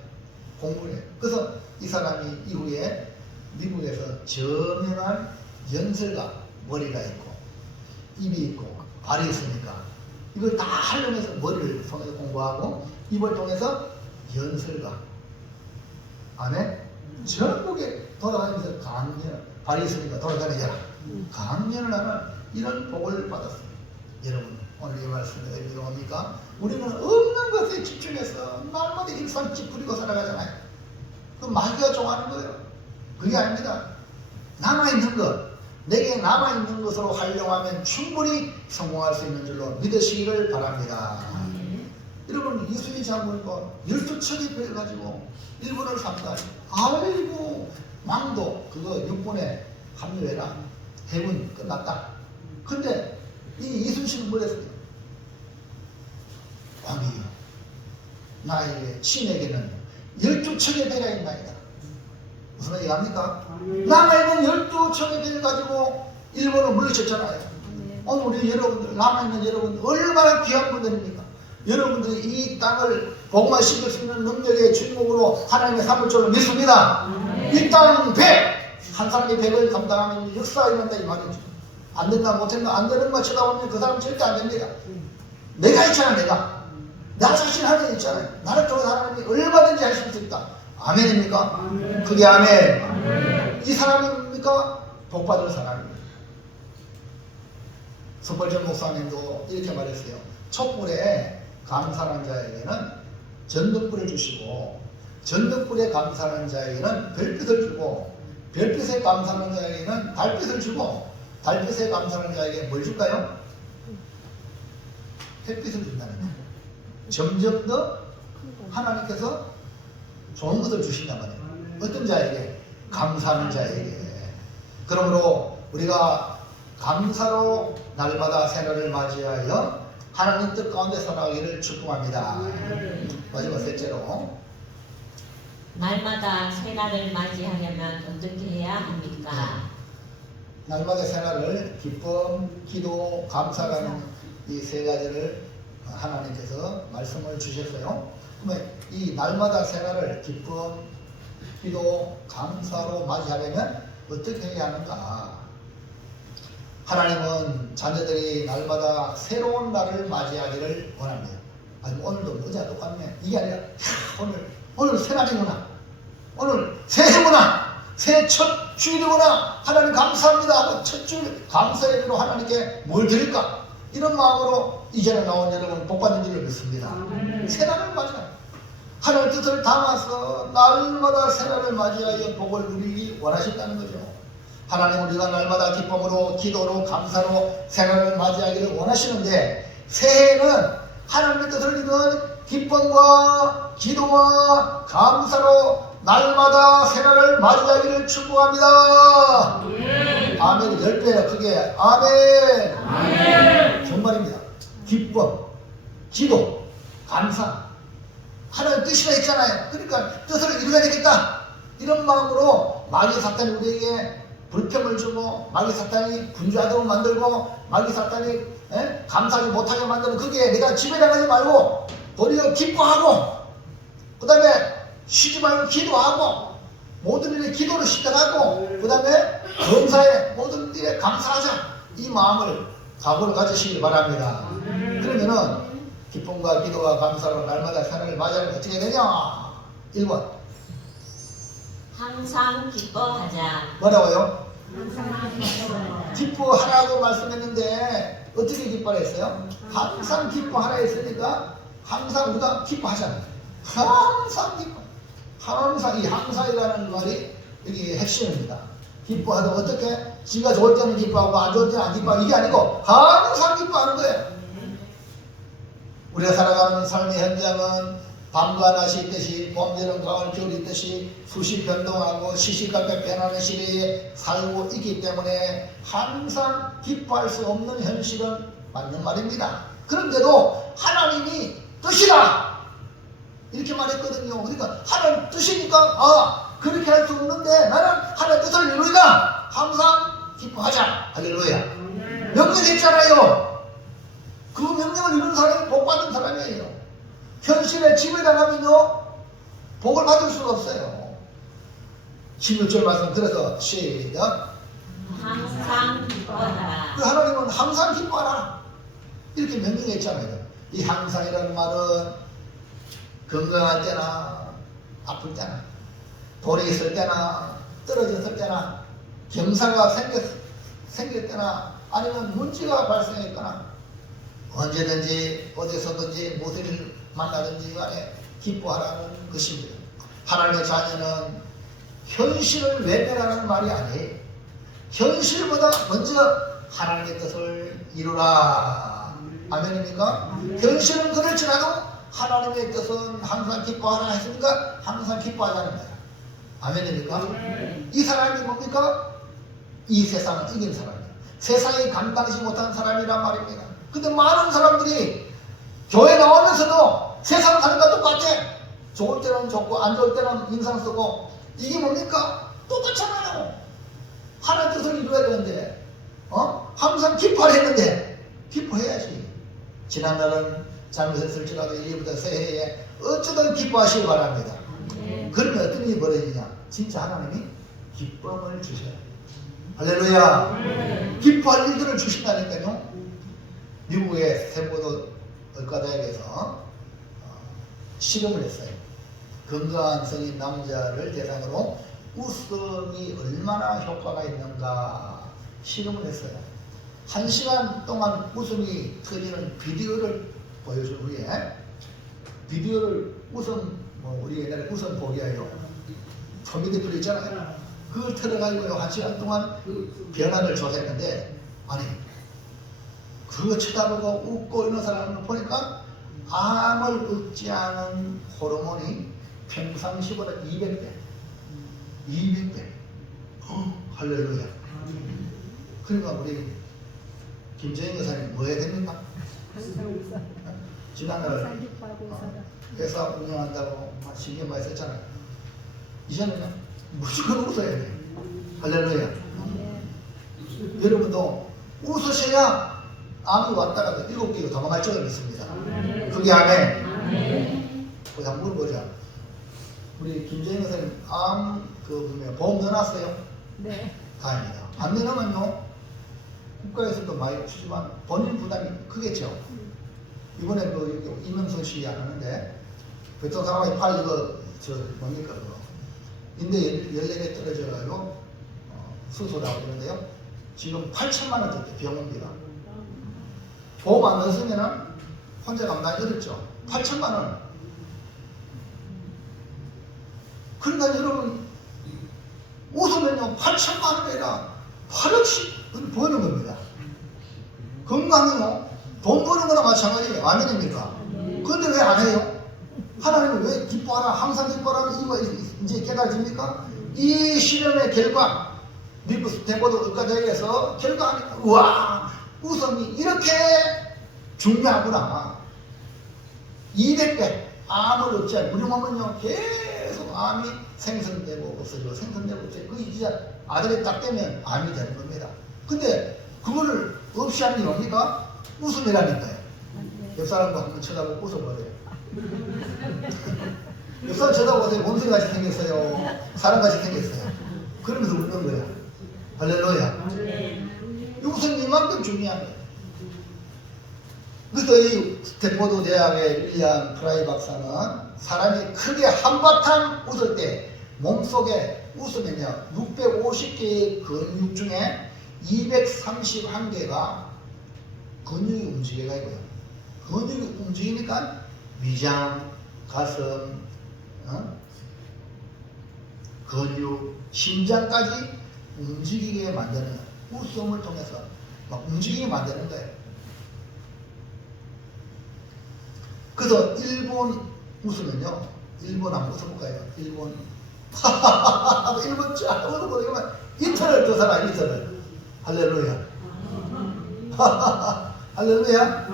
공부를 해요. 그래서 이 사람이 이후에 미국에서 저명한 연설가, 머리가 있고 입이 있고 발이 있으니까 이걸 다 하려면서 머리를 통해서 공부하고 입을 통해서 연설가 안에 전국에 돌아다니면서 강연, 발이 있으니까 돌아다니잖아. 강연을 하는 이런 복을 받았어요. 여러분 오늘 이 말씀의 의미가 뭡니까? 우리는 없는 것에 집중해서 날마다 일상 찌푸리고 살아가잖아요. 그 마귀가 좋아하는 거예요. 그게 아닙니다. 남아있는 것, 내게 남아있는 것으로 활용하면 충분히 성공할 수 있는 줄로 믿으시기를 바랍니다. 여러분 이순희 장군과 12척의 배를 가지고 일본을 삼다. 아이고 망도 그거 6분에 합류해라. 해군 끝났다. 근데 이 이순신은 뭐랬어요? 왕이여 나에게 신에게는 12척의 배가 있나이다. 무슨 얘기합니까? 남아있는 12척의 배를 가지고 일본을 물리쳤잖아요. 오늘 우리 여러분들 남아있는 여러분들 얼마나 귀한 분들입니까? 여러분들이 이 땅을 복음화 시킬 수 있는 능력의 주인공으로 하나님의 사물줄을 믿습니다. 이 땅 100! 한 사람이 100을 감당하면 역사가 일어난다 이 말이죠. 안 된다 못했나 안 되는 것만 쳐다보면 그 사람 절대 안 됩니다. 내가 있잖아 내가. 나 자신 하나님 있잖아요. 나를 통해 하나님이 얼마든지 하실 수 있다. 아멘입니까? 아멘. 그게 아멘. 아멘. 이 사람이 뭡니까? 복받을 사람입니다. 석벌전 목사님도 이렇게 말했어요. 촛불에 감사하는 자에게는 전등불을 주시고 전등불에 감사하는 자에게는 별빛을 주고 별빛에 감사하는 자에게는 달빛을 주고 달빛에 감사하는 자에게 뭘 줄까요? 햇빛을 준다는 거예요. 점점 더 하나님께서 좋은 것을 주신단 말이에요. 어떤 자에게? 감사하는 자에게. 그러므로 우리가 감사로 날마다 새날을 맞이하여 하나님 뜻 가운데 살아가기를 축복합니다. 마지막 셋째로 날마다 새날을 맞이하려면 어떻게 해야 합니까? 날마다 새날을 기쁨, 기도, 감사라는 이 세 가지를 하나님께서 말씀을 주셨어요. 그러면 이 날마다 새날을 기쁨, 기도, 감사로 맞이하려면 어떻게 해야 하는가? 하나님은 자녀들이 날마다 새로운 날을 맞이하기를 원합니다. 아니 오늘도 어제와 똑같네. 이게 아니라 오늘 새날이구나. 오늘 새해구나. 새해 첫 주일이구나. 하나님 감사합니다 하고 첫 주일 감사의 의미로 하나님께 뭘 드릴까? 이런 마음으로 이전에 나온 여러분 복받는 줄을 믿습니다. 새날을 맞이하라. 하나님의 뜻을 담아서 날마다 새날을 맞이하여 복을 누리기 원하신다는 거죠. 하나님 우리가 날마다 기쁨으로 기도로 감사로 새날을 맞이하기를 원하시는데 새해는 하나님의 뜻을 이루는 기쁨과 기도와 감사로 날마다 새날을 맞이하기를 축복합니다. 아멘. 10배나 크게 아멘. 아멘. 정말입니다. 기쁨, 기도, 감사 하나님 뜻이가 있잖아요. 그러니까 뜻을 이루어야 되겠다 이런 마음으로 마귀 사탄이 우리에게 불평을 주고 마귀 사탄이 분주하도록 만들고 마귀 사탄이 감사하지 못하게 만드는 그게 내가 지배당하지 말고 도리어 기뻐하고 그 다음에 쉬지 말고 기도하고 모든 일에 기도를 시작하고 그 다음에 범사에 모든 일에 감사하자 이 마음을 각오를 가지시길 바랍니다. 그러면은 기쁨과 기도와 감사로 날마다 새날을 맞이하면 어떻게 되냐? 1번 항상 기뻐하자. 뭐라고요? 항상 기뻐하자. 기뻐하라고 말씀했는데 어떻게 기뻐했어요? 항상 기뻐하라 했으니까 항상 우리가 기뻐하잖아요. 항상 기뻐. 항상 이 항상이라는 말이 여기 핵심입니다. 기뻐하다 어떻게? 지가 좋을 때는 기뻐하고 안 좋을 때는 안 기뻐하고 이게 아니고 항상 기뻐하는 거예요. 우리가 살아가는 삶의 현장은 밤과 낮이 있듯이 봄, 여름, 가을, 겨울이 있듯이 수시 변동하고 시시각각 변하는 시대에 살고 있기 때문에 항상 기뻐할 수 없는 현실은 맞는 말입니다. 그런데도 하나님이 뜻이다 이렇게 말했거든요. 그러니까 하나님 뜻이니까 그렇게 할 수 없는데 나는 하나님 뜻을 이루리라 항상 기뻐하자. 할렐루야. 명령했잖아요. 그 명령을 이룬 사람이 복받은 사람이에요. 현실에 지배당하면요 복을 받을 수가 없어요. 16절 말씀 들어서 시작. 항상 기뻐하라. 그 하나님은 항상 기뻐하라 이렇게 명령했잖아요. 이 항상이라는 말은 건강할 때나 아플 때나 돌이 있을 때나 떨어졌을 때나 경사가 생길 때나 아니면 문제가 발생했거나 언제든지 어디서든지 무엇을 만나든지 간에 기뻐하라는 것입니다. 하나님의 자녀는 현실을 외면하는 말이 아니에요. 현실보다 먼저 하나님의 뜻을 이루라. 아멘입니까? 현실은 그럴지라도 하나님의 뜻은 항상 기뻐하라 했으니까 항상 기뻐하자는 거예요. 아멘입니까? 이 사람이 뭡니까? 이 세상을 이긴 사람이에요. 세상이 감당하지 못한 사람이란 말입니다. 근데 많은 사람들이 교회 나오면서도 세상 사는 거 똑같아. 좋을 때는 좋고 안 좋을 때는 인상 쓰고 이게 뭡니까? 똑같잖아요. 하나님 뜻을 이루어야 되는데 항상 기뻐하려 했는데 기뻐해야지. 지난날은 잘못했을지라도 이제부터 새해에 어쩌든 기뻐하시기 바랍니다. 그러면 어떤 일이 벌어지냐? 진짜 하나님이 기쁨을 주셔요. 할렐루야. 기뻐할 일들을 주신다니까요. 미국의 스탠포드 의과대학에서 실험을 했어요. 건강한 성인 남자를 대상으로 웃음이 얼마나 효과가 있는가 실험을 했어요. 1시간 동안 웃음이 터지는 비디오를 보여준 후에 비디오를 우리 옛날에 웃음 보기예요. 코미디풀 있잖아요. 그걸 틀어가지고 1시간 동안 변화를 조사했는데 아니 그거 쳐다보고 웃고 있는 사람을 보니까 암을 얻지 않은 호르몬이 평상시보다 200배. 할렐루야. 그러니까 우리 김정인 여사님 뭐 해야 됩니까? 지난날 회사 운영한다고 신경 많이 썼잖아요. 이제는요 무조건 웃어야 돼요. 할렐루야. 여러분도 웃으셔야 암이 왔다가 7개로 도망갈 적이 있습니다. 그게 아멘. 거기 한번 물어보자. 우리 김정인 여사님 보험 넣어놨어요? 네. 다행이다. 안 넣으면요 국가에서도 많이 주지만 본인 부담이 크겠죠. 이번에 이명선 씨 안 하는데 교통사고에 팔 뭡니까 그거 인대 14개 떨어져가지고 수술하고 그러는데요. 지금 8천만 원 줬대 병원비가. 보험 안 넣었으면은 혼자 감당이 어렵죠. 8천만 원. 그러니까 여러분 웃으면요 8천만 원이라 8억씩 버는 겁니다. 건강은요 돈 버는 거나 마찬가지예요. 아멘입니까? 그런데 왜 안 해요? 하나님은 왜 기뻐하라 항상 기뻐하라는 이유가 이제 깨달아집니까? 이 실험의 결과 미국 스탠포드 의과대학에서 결과하니까 우와 웃음이 이렇게 중요하구나. 200배 암을 얻지 않고 우리 몸은요 계속 암이 생성되고 없어지고 생성되고 없어지고 그 진짜 아들이 딱 되면 암이 되는 겁니다. 근데 그거를 없이 하는 게 뭡니까? 웃음이라니까요. 옆 사람도 한번 쳐다보고 웃어버려요. 옆 사람 쳐다보세요. 몸뚱이같이 생겼어요. 사람같이 생겼어요. 그러면서 웃는 거야. 할렐루야. 이 웃음이 이만큼 중요한 거예요. 그래서 이 스탠포드 대학의 윌리엄 프라이 박사는 사람이 크게 한바탕 웃을 때 몸속에 웃으면요 650개의 근육 중에 231개가 근육이 움직여가 있고요. 근육이 움직이니까 위장, 가슴, 근육, 심장까지 움직이게 만드는 웃음을 통해서 막 움직이게 만드는 거예요. 그래서 일본 웃으면요. 일본 한번 웃어볼까요? 일본. 일본 쫙 웃어보면 이틀을 더 살아, 이틀을. 할렐루야. 할렐루야.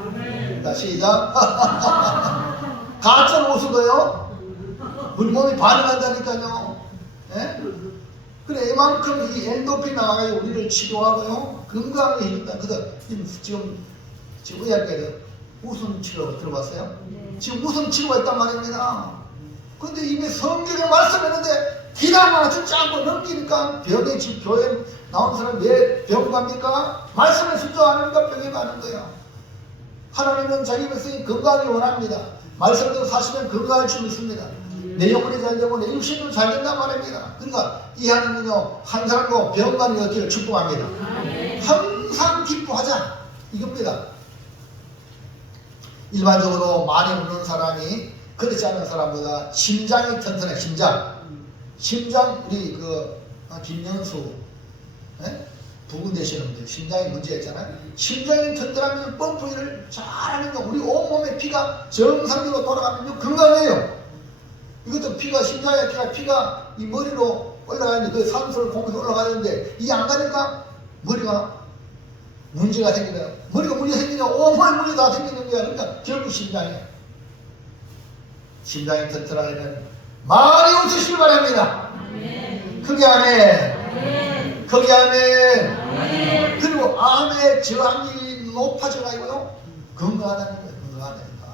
자, 시작. 가짜로 웃어도요. 우리 몸이 반응한다니까요. 예? 그래, 이만큼 이 엔도핀 나와가지고 우리를 치료하고요. 건강하게 해준다. 그래서 지금 의학계에서 웃음 치료 들어봤어요? 지금 웃음 치료가 있단 말입니다. 근데 이미 성경에 말씀했는데 기다만 듣지 않고 넘기니까 병에 지금 교회 나온 사람 왜 병 갑니까? 말씀에 순종 안 하니까 병에 가는 거야. 하나님은 자기 백성이 건강을 원합니다. 말씀대로 사시면 건강할 줄 믿습니다. 내 영혼이 잘 되고 내 육신도 잘 된단 말입니다. 그러니까 이 하나님은요, 한 사람도 병만이 얻기를 축복합니다. 항상 기뻐하자 이겁니다. 일반적으로 많이 웃는 사람이 그렇지 않은 사람보다 심장이 튼튼해. 심장 우리 김영수 부근 되시는 분들 심장에 문제가 있잖아요. 심장이 튼튼하면 펌프 일을 잘하는 거, 우리 온몸에 피가 정상적으로 돌아가면 건강해요. 이것도 피가 심장에 피가 이 머리로 올라가는데 그 산소를 공급해서 올라가는데 이게 안 가니까 머리가 문제가 생기네요. 머리가 문제가 생기면 온몸에 문제가 다 생기는 거야. 그러니까 결국 심장이 튼튼하려면 많이 웃으시길 바랍니다. 크게 아멘. 크게 아멘. 그리고 암의 저항이 높아져가지고요 건강하다는 거예요. 건강하다니까.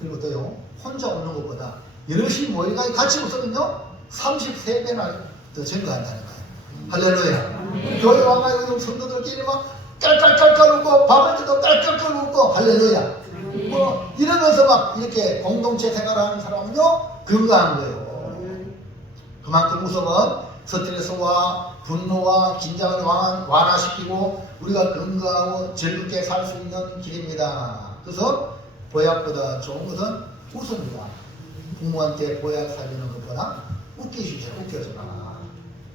그리고 또요, 혼자 웃는 것보다 여럿이 모여가 같이 웃으면요 33배나 더 증가한다는 거예요. 할렐루야. 교회 와가지고 성도들끼리 막 깔깔깔깔 웃고 밥을 때도 깔깔깔 웃고 할렐루야. 뭐 이러면서 막 이렇게 공동체 생활하는 사람은요 건강한 거예요. 그만큼 웃음은 스트레스와 분노와 긴장을 완화시키고 우리가 건강하고 즐겁게 살 수 있는 길입니다. 그래서 보약보다 좋은 것은 웃음이다. 부모한테 보약 사주는 것보다 웃겨주라.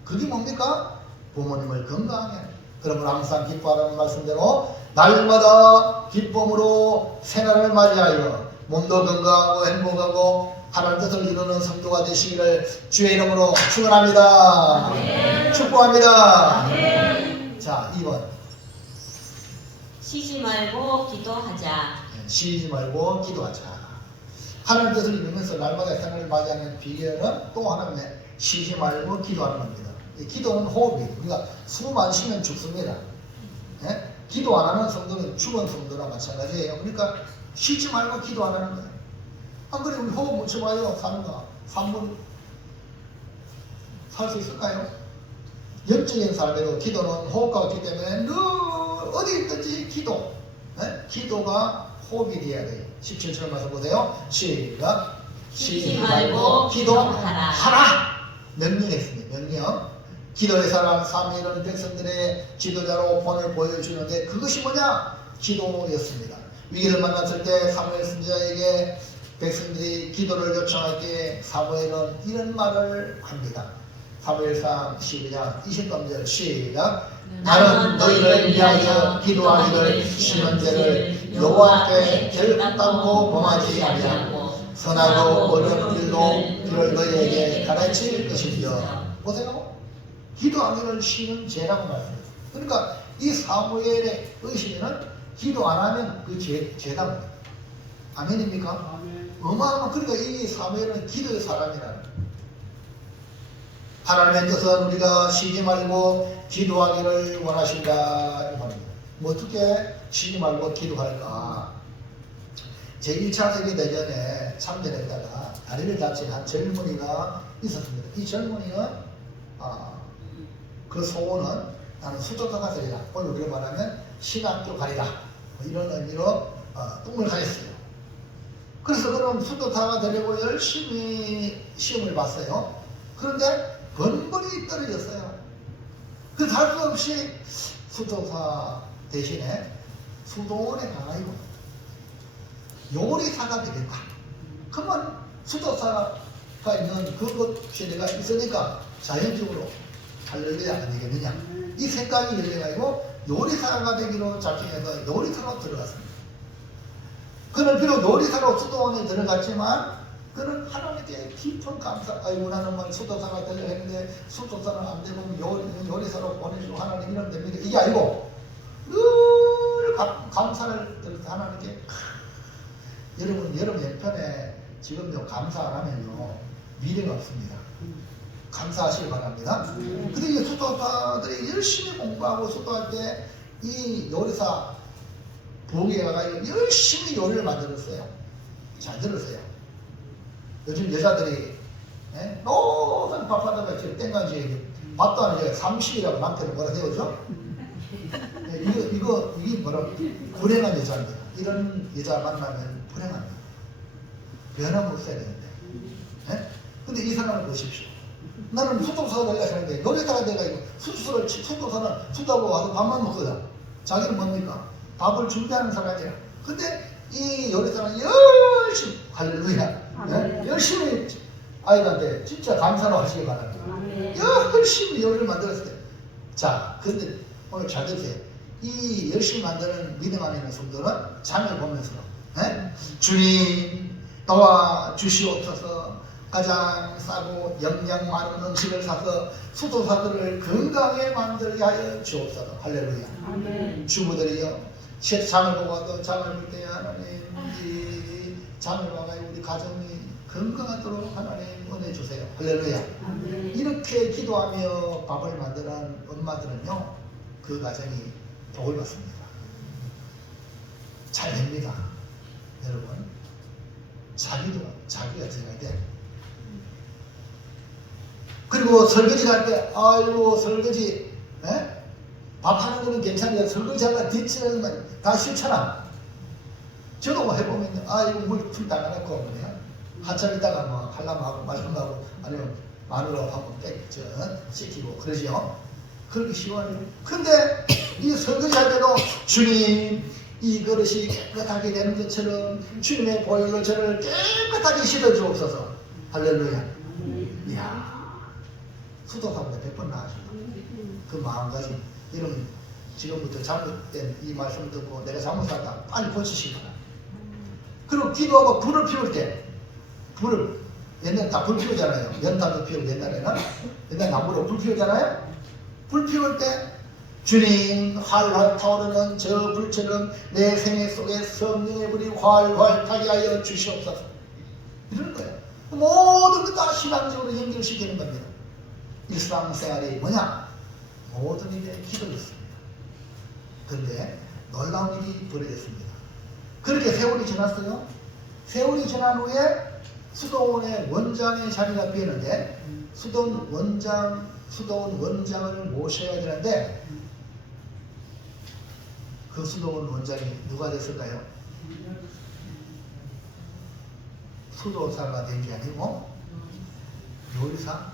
그게 뭡니까? 부모님을 건강하게. 그러면 항상 기뻐하라는 말씀대로 날마다 기쁨으로 생활을 맞이하여 몸도 건강하고 행복하고 하나님 뜻을 이루는 성도가 되시기를 주의 이름으로 축원합니다. 축복합니다. 자, 2번. 쉬지 말고 기도하자. 쉬지 말고 기도하자. 하나님 뜻을 이루면서 날마다 생활을 맞이하는 비결은 또 하나는 쉬지 말고 기도하는 겁니다. 기도는 호흡이에요. 우리가 숨 안 쉬면 죽습니다. 예? 기도 안 하는 성도는 죽은 성도랑 마찬가지예요. 그러니까 쉬지 말고 기도 안 하는 거예요. 안 그래 우리 호흡 묻혀봐요. 사는가 3분 살 수 있을까요? 영적인 삶에도 기도는 호흡과 같기 때문에 늘 어디 있든지 기도. 예? 기도가 호흡이 돼야 돼요. 17절 말씀 보세요. 시작. 쉬지 말고 기도하라. 명령했습니다. 명령. 기도의 사람 3일은 백성들의 지도자로 본을 보여주는데 그것이 뭐냐? 기도였습니다. 위기를 만났을 때 사무엘 선지자에게 백성들이 기도를 요청할 때 사무엘은 이런 말을 합니다. 사무엘상 12장 23절 시작. 나는 너희를 위하여 기도하기를 쉬는 죄를 여호와 앞에 결단코 범하지 아니하고 선하고 옳은 일로 그를 너희에게 가르칠 것이며. 보세요. 기도하기를 쉬는 죄라고 말씀했어요. 그러니까 이 사무엘의 의심에는 기도 안 하면 그 죄다. 아멘입니까? 아멘. 어마어마. 그러니까 이 사무엘은 기도의 사람이라는. 하나님의 뜻은 우리가 쉬지 말고 기도하기를 원하신다 이 말입니다. 뭐 어떻게 쉬지 말고 기도할까? 제1차 세계대전에 참전했다가 다리를 다친 한 젊은이가 있었습니다. 이 젊은이는 그 소원은 나는 수도사가 되리라. 오늘 우리로 말하면 신학교 가리라. 이런 의미로 꿈을 가졌어요. 그래서 그럼 수도사가 되려고 열심히 시험을 봤어요. 그런데 번번이 떨어졌어요. 그래서 할 수 없이 수도사 대신에 수도원에 가가지고 요리사가 되겠다. 그러면 수도사가 있는 그곳에 내가 있으니까 자연적으로 할렐루야 안 되겠느냐. 이 생각이 열려가지고 요리사가 되기로 작정해서 요리사로 들어갔습니다. 그는 비록 요리사로 수도원에 들어갔지만 그는 하나님께 깊은 감사. 아이고 나는 뭐 수도사가 되려 했는데 수도사는 안 되고 요리사로 보내주고 하나님 이러면 됩니다. 이게 아니고 늘 감사를 들어서 하나님께 여러분 옆편에 지금요 감사 안 하면요 미래가 없습니다. 감사하시기 바랍니다. 근데 이 수도사들이 열심히 공부하고 수도할 때 이 요리사 부엌에 가서 열심히 요리를 만들었어요. 잘 들으세요. 요즘 여자들이 노선 밥하다가 지금 땡간지에 밥도 안 해요. 30이라고 남편을 뭐라 세우죠? 이게 뭐라 불행한 여자입니다. 이런 여자 만나면 불행합니다. 변함없어야 되는데. 근데 이 사람을 보십시오. 나는 수도사가 되려고 하는데 요리사가 돼가지고 수도사는 수도하고 와서 밥만 먹거든. 자기는 뭡니까? 밥을 준비하는 사람이야. 근데 이 요리사는 열심히 할렐루야 열심히 아이들한테 진짜 감사로 하시기 바랍니다. 열심히 요리를 만들었을 때 자 근데 오늘 잘 들으세요. 이 열심히 만드는 믿음 안에 있는 성도는 장을 보면서 주님 도와주시옵소서. 가장 싸고 영양 많은 음식을 사서 수도사들을 건강에 만들게 하여 주옵소서. 할렐루야. 아멘. 주부들이요 장을 보고 와도 장을 볼 때 하나님 이 장을 봐가지고 우리 가정이 건강하도록 하나님 은혜 주세요. 할렐루야. 아멘. 이렇게 기도하며 밥을 만드는 엄마들은요 그 가정이 복을 받습니다. 잘 됩니다. 여러분 자기가 들어가야 돼. 그리고 설거지 할 때 아이고 설거지 밥 하는 거는 괜찮아요. 설거지 하면 뒤치는 건 다 싫잖아. 저도 뭐 해보면 아이고 물 풀 닦아놓고 뭐냐 한참 있다가 뭐 하려면 하고 말려면 하고 아니면 마누라하고 하고 씻기고 그러죠. 그렇게 시원해요. 근데 이 설거지 할 때도 주님 이 그릇이 깨끗하게 되는 것처럼 주님의 보혈로 저를 깨끗하게 씻어주옵소서. 할렐루야. 이야 수도사보다 100번 나아집니다. 그 마음가짐. 여러분 지금부터 잘못된 이 말씀을 듣고 내가 잘못했다 빨리 고치시기 바랍니다. 그리고 기도하고 불을 피울 때 불을 옛날에 다 불 피우잖아요. 연탄도 피우고 옛날에 나무로 불 피우잖아요. 불 피울 때 주님 활활 타오르는 저 불처럼 내 생애 속에 성령의 불이 활활 타게 하여 주시옵소서. 이러는 거예요. 모든 것 다 신앙적으로 연결시키는 겁니다. 일상생활이 뭐냐? 모든 일에 기도였습니다. 그런데 놀라운 일이 벌어졌습니다. 그렇게 세월이 지났어요. 세월이 지난 후에 수도원의 원장의 자리가 비었는데 수도원 원장을 모셔야 되는데 그 수도원 원장이 누가 됐을까요? 수도사가 된 게 아니고 요리사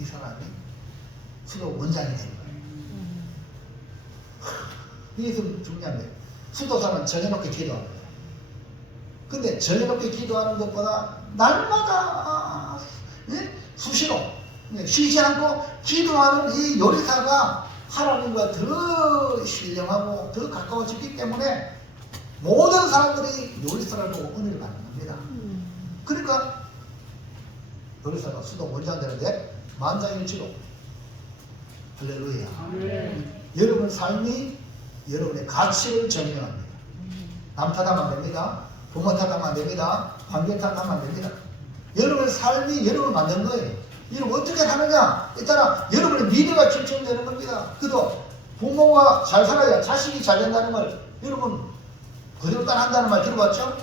이 사람이 수도 원장이 된 거예요. 이게 좀 중요한 거예요. 수도사는 정해놓게 기도하는 거예요. 근데 정해놓게 기도하는 것보다 날마다 수시로 쉬지 않고 기도하는 이 요리사가 하나님과 더 신령하고 더 가까워지기 때문에 모든 사람들이 요리사를 보고 은혜를 받는 겁니다. 그러니까 요리사가 수도 원장 되는데 만장일치로 할렐루야. 여러분 삶이 여러분의 가치를 정령합니다. 남 탓하면 안 됩니다. 부모 탓하면 안 됩니다. 관계 탓하면 안 됩니다. 여러분의 삶이 여러분을 만든 거예요. 여러분 어떻게 사느냐? 일단 여러분의 미래가 결정되는 겁니다. 그래도 부모가 잘 살아야 자식이 잘 된다는 말 여러분 그대로 따라한다는 말 들어봤죠?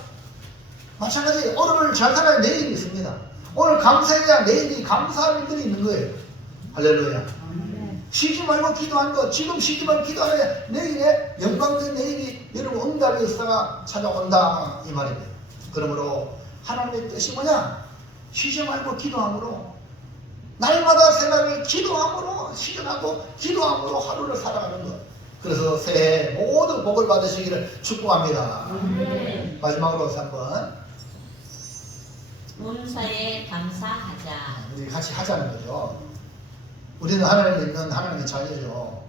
마찬가지 오늘 잘 살아야 내일이 있습니다. 오늘 감사해야 내일이 감사할 일들이 있는 거예요. 할렐루야. 쉬지 말고 기도하는 거 지금 쉬지 말고 기도하면 내일에 영광된 내일이 여러분 응답의 역사가 찾아온다 이 말입니다. 그러므로 하나님의 뜻이 뭐냐? 쉬지 말고 기도함으로 날마다 생각을 기도함으로 시전하고 기도함으로 하루를 살아가는 것. 그래서 새해 모든 복을 받으시기를 축복합니다. 마지막으로 한번 문사에 감사하자. 우리 같이 하자는 거죠. 우리는 하나님을 믿는 하나님의 자녀죠.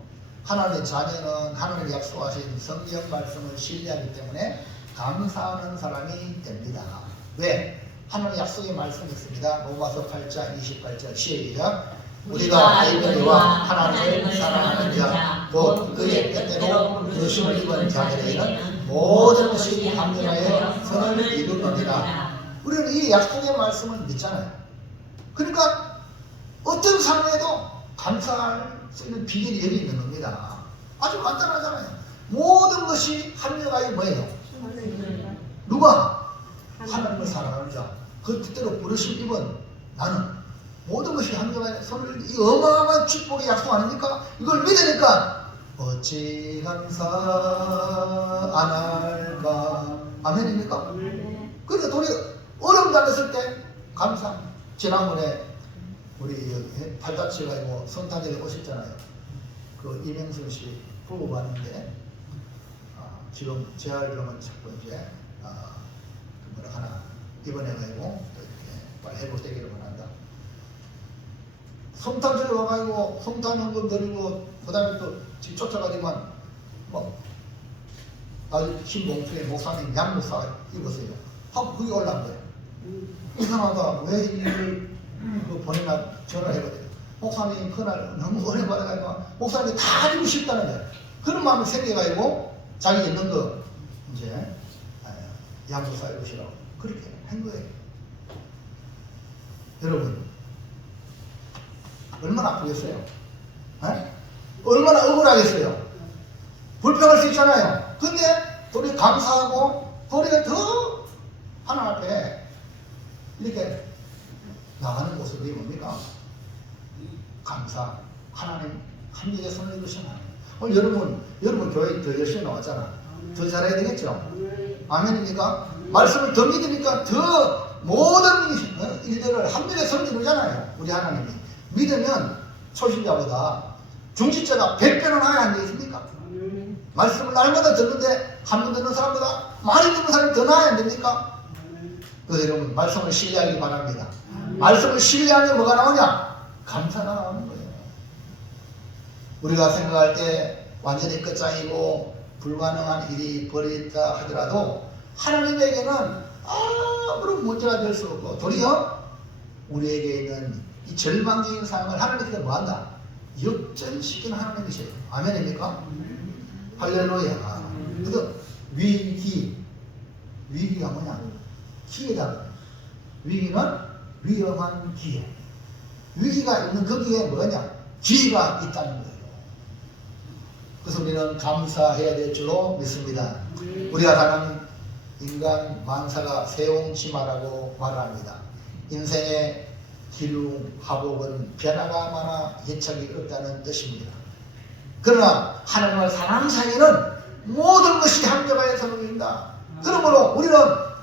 하나님의 자녀는 하나님이 약속하신 성경 말씀을 신뢰하기 때문에 감사하는 사람이 됩니다. 왜? 하나님 약속의 말씀이 있습니다. 로마서 8장 28절 시작. 우리가 알거니와 하나님을 사랑하는 자, 곧 그의 뜻대로 부르심을 입은 자들에게는 모든 것이 합력하여 선을 이루느니라. 우리는 이 약속의 말씀을 믿잖아요. 그러니까 어떤 상황에도 감사할 수 있는 비결이 여기 있는 겁니다. 아주 간단하잖아요. 모든 것이 합력하여 뭐예요? 누가? 하나님을 사랑하는 자, 그 뜻대로 부르심 입은 나는 모든 것이 합력하여 선을, 이 어마어마한 축복의 약속 아닙니까? 이걸 믿으니까 어찌 감사 안 할까? 아멘입니까? 그러니까 우리 어려움 당했을 때 감사. 지난번에 우리 발다치가지고 성탄절에 오셨잖아요. 그 이명순 씨 보고 봤는데 지금 재활병원 자꾸 이제 그 뭐라 하나 입원해가지고 또 이렇게 빨리 회복되기를 원한다. 성탄절에 와가지고 성탄 헌금 드리고 그 다음에 또 집 쫓아가지만 뭐 아주 흰 봉투에 목사님 양목사 입으세요 하고 그게 올라온 거예요. 이상하다. 왜 이걸 본인한테 전화를 해거든요. 목사님 그날 너무 오래 받아가지고 목사님 다 가지고 싶다는 거예요. 그런 마음이 생겨가지고 자기 있는 거 이제 양목사 입으시라고 그렇게 한 거예요. 여러분 얼마나 아프겠어요? 에? 얼마나 억울하겠어요? 불평할 수 있잖아요. 근데 우리 감사하고 우리가 더 하나님 앞에 이렇게 나가는 모습이 뭡니까? 감사. 하나님 합력의 손을 이루신 하나님. 오늘 여러분 교회 더 열심히 나왔잖아. 더 잘해야 되겠죠? 아멘입니까? 말씀을 더 믿으니까 더 모든 일들을 합력의 손을 이루잖아요. 우리 하나님이. 믿으면 초신자보다 중신자가 100배는 하야 안 되겠습니까? 말씀을 날마다 듣는데 한 번 듣는 사람보다 많이 듣는 사람이 더 나아야 안 됩니까? 그래서 여러분 말씀을 신뢰하기 바랍니다. 말씀을 신뢰하면 뭐가 나오냐? 감사가 나오는 거예요. 우리가 생각할 때 완전히 끝장이고 불가능한 일이 벌어졌다 하더라도 하나님에게는 아무런 문제가 될 수 없고 도리어 우리에게 있는 이 절망적인 상황을 하나님께서 뭐한다? 역전시키는 하나님이세요. 아멘입니까? 할렐루야. 그래서 위기가 뭐냐? 기회다. 위기는 위험한 기회. 위기가 있는 거기에 뭐냐? 기회가 있다는 거예요. 그래서 우리는 감사해야 될 줄로 믿습니다. 우리가 사는 인간 만사가 세옹지마라고 말합니다. 인생의 기lum, 화복은 변화가 많아 예측이 없다는 뜻입니다. 그러나 하나님을 사랑하는 자에게는 모든 것이 합력하여 선물입니다. 그러므로 우리는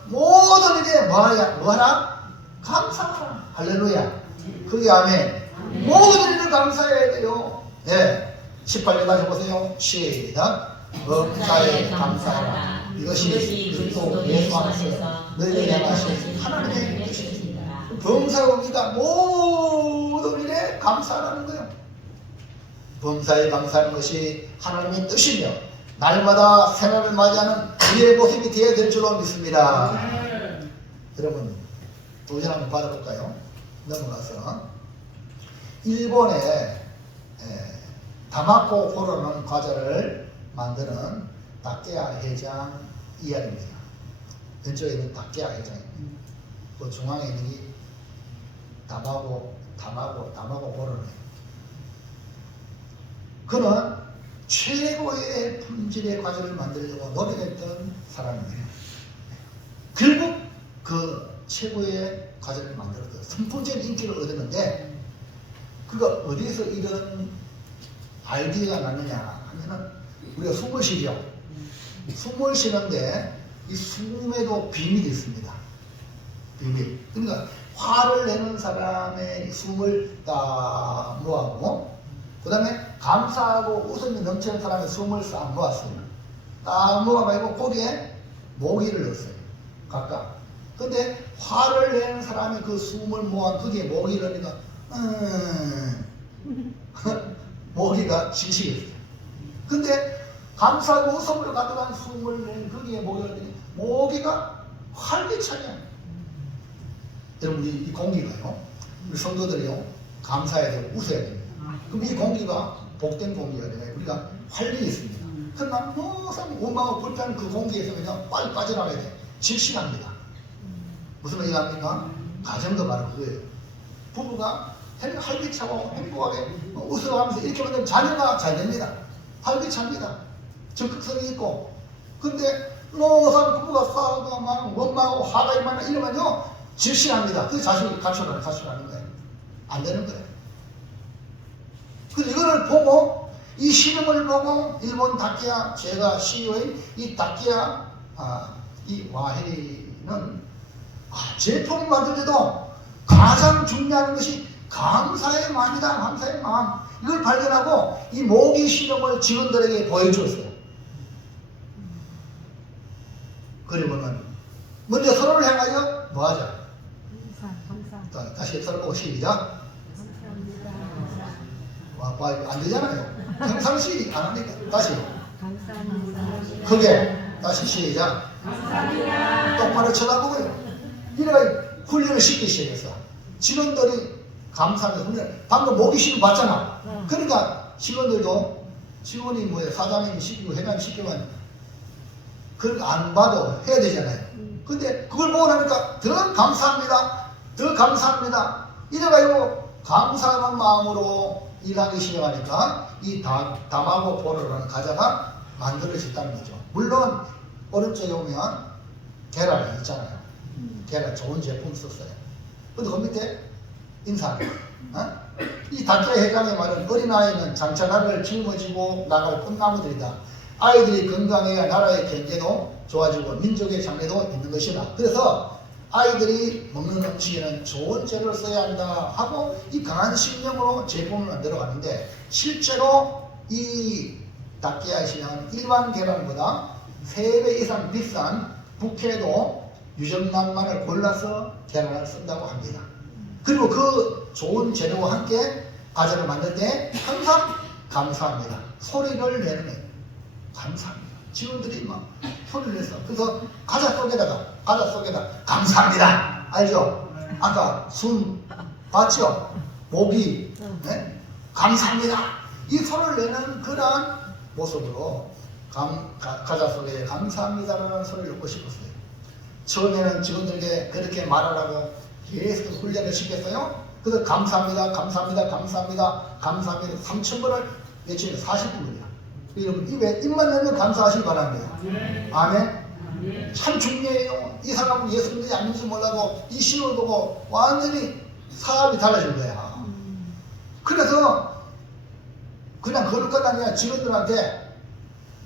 모든 일에 뭐하라? 감사하라. 할렐루야. 그게 아멘. 모든 일을 감사해야 돼요. 네. 18절 다시 보세요. 시작. 범사에 감사하라. 이것이 그리스도 예수 안에서 너희에게 행하신 하나님의 뜻입니다. 범사가 옵니다. 모든 일에 감사하라는 거예요. 범사에 감사하는 것이 하나님의 뜻이며 날마다 생활을 맞이하는 우리의 모습이 되어야 될 줄로 믿습니다. 여러분 도전 한번 받아볼까요? 넘어가서 일본의 다마코 호로는 과자를 만드는 다케야 회장 이야기입니다. 왼쪽에 있는 다케야 회장입니다. 그 중앙에 있는 게 다마고 호로네요. 그는 최고의 품질의 과자를 만들려고 노력했던 사람입니다. 결국 그 최고의 과자를 만들어서 선풍적인 인기를 얻었는데 그가 어디에서 이런 아이디어가 났느냐 하면은 우리가 숨을 쉬죠. 숨을 쉬는데 이 숨에도 비밀이 있습니다. 비밀. 그러니까 화를 내는 사람의 숨을 딱 모아고 그 다음에 감사하고 웃음이 넘치는 사람의 숨을 싹 모았어요. 딱 모아가지고 거기에 모기를 넣었어요. 각각. 근데 화를 내는 사람이 그 숨을 모아 거기에 모기를 넣으니까 모기가 지식했어요. 근데 감사하고 웃음으로 가득한 숨을 낸 거기에 모여있더니 모기가 활기차게. 여러분 이 공기가요, 우리 성도들이요 감사해야 되고 웃어야 됩니다. 그럼 이 공기가 복된 공기가 되나요? 우리가 활력이 있습니다. 그럼 항상 원망하고 불편한 그 공기에서 그냥 빨리 빠져나가야 돼. 질식합니다. 무슨 얘기합니까? 가정도 바로 그거예요. 부부가 활기차고 행복하게 웃어가면서 이렇게 만들면 자녀가 잘 됩니다. 활기차입니다. 적극성이 있고. 근데 항상 부부가 싸우고 막 원망하고 화가 많아 이러면요 질식합니다. 그 자식이 가출하는 거예요. 안 되는 거예요. 그래서 이거를 보고 이 시름을 보고 일본 다케야, 제가 CEO인 이 다케야 이 와헤이는 제품을 만들 때도 가장 중요한 것이 감사의 마음이다. 감사의 마음. 이걸 발견하고 이 모기 실험을 직원들에게 보여주었어요. 그리고는 먼저 서로를 향하여 뭐 하자? 감사. 다시 서로 보고 시작. 감사합니다. 안 되잖아요. 평상시 안 하니까. 다시. 감사합니다. 크게. 다시 시작. 감사합니다. 똑바로 쳐다보고요. 이래가 훈련을 시키기 시작했어. 직원들이 감사하는 훈련. 방금 모기 시험 봤잖아. 그러니까 직원들도 직원이 뭐예요? 사장님이 시키고 회장이 시키면 그걸 안 봐도 해야 되잖아요. 근데 그걸 보고 나니까 더 감사합니다. 더 감사합니다. 이래가지고 감사하는 마음으로 일하기 시작하니까 이 담하고 보로라는 과자가 만들어졌다는 거죠. 물론 오른쪽에 보면 계란이 있잖아요. 계란 좋은 제품 썼어요. 근데 그 밑에 인사를. 이 다케야 회장의 말은 어린아이는 장차날을 짊어지고 나갈 꽃나무들이다. 아이들이 건강해야 나라의 경제도 좋아지고 민족의 장래도 있는 것이다. 그래서 아이들이 먹는 음식에는 좋은 재료를 써야 한다 하고 이 강한 신념으로 제품을 만들어 가는데 실제로 이 다케야 시장은 일반 계란보다 3배 이상 비싼 북해도 유정란만을 골라서 계란을 쓴다고 합니다. 그리고 그 좋은 재료와 함께 과자를 만들 때 항상 감사합니다. 소리를 내는 거예요. 감사합니다. 직원들이 막 소리를 내서 그래서 과자 속에다 감사합니다. 알죠? 아까 순 봤죠? 모기 네? 감사합니다. 이 소리를 내는 그러한 모습으로 과자 속에 감사합니다라는 소리를 넣고 싶었어요. 처음에는 직원들에게 그렇게 말하라고 계속 훈련을 시켰어요. 그래서 감사합니다, 감사합니다, 감사합니다, 감사합니다 3,000번을 외치면 40분이야. 여러분 입만 열면 감사하시기 바랍니다. 아멘. 참 중요해요. 이 사람은 예수 믿는지 안 믿는지 몰라도 이 신호를 보고 완전히 사람이 달라진 거야. 그래서 그냥 거룩한 아니야. 직원들한테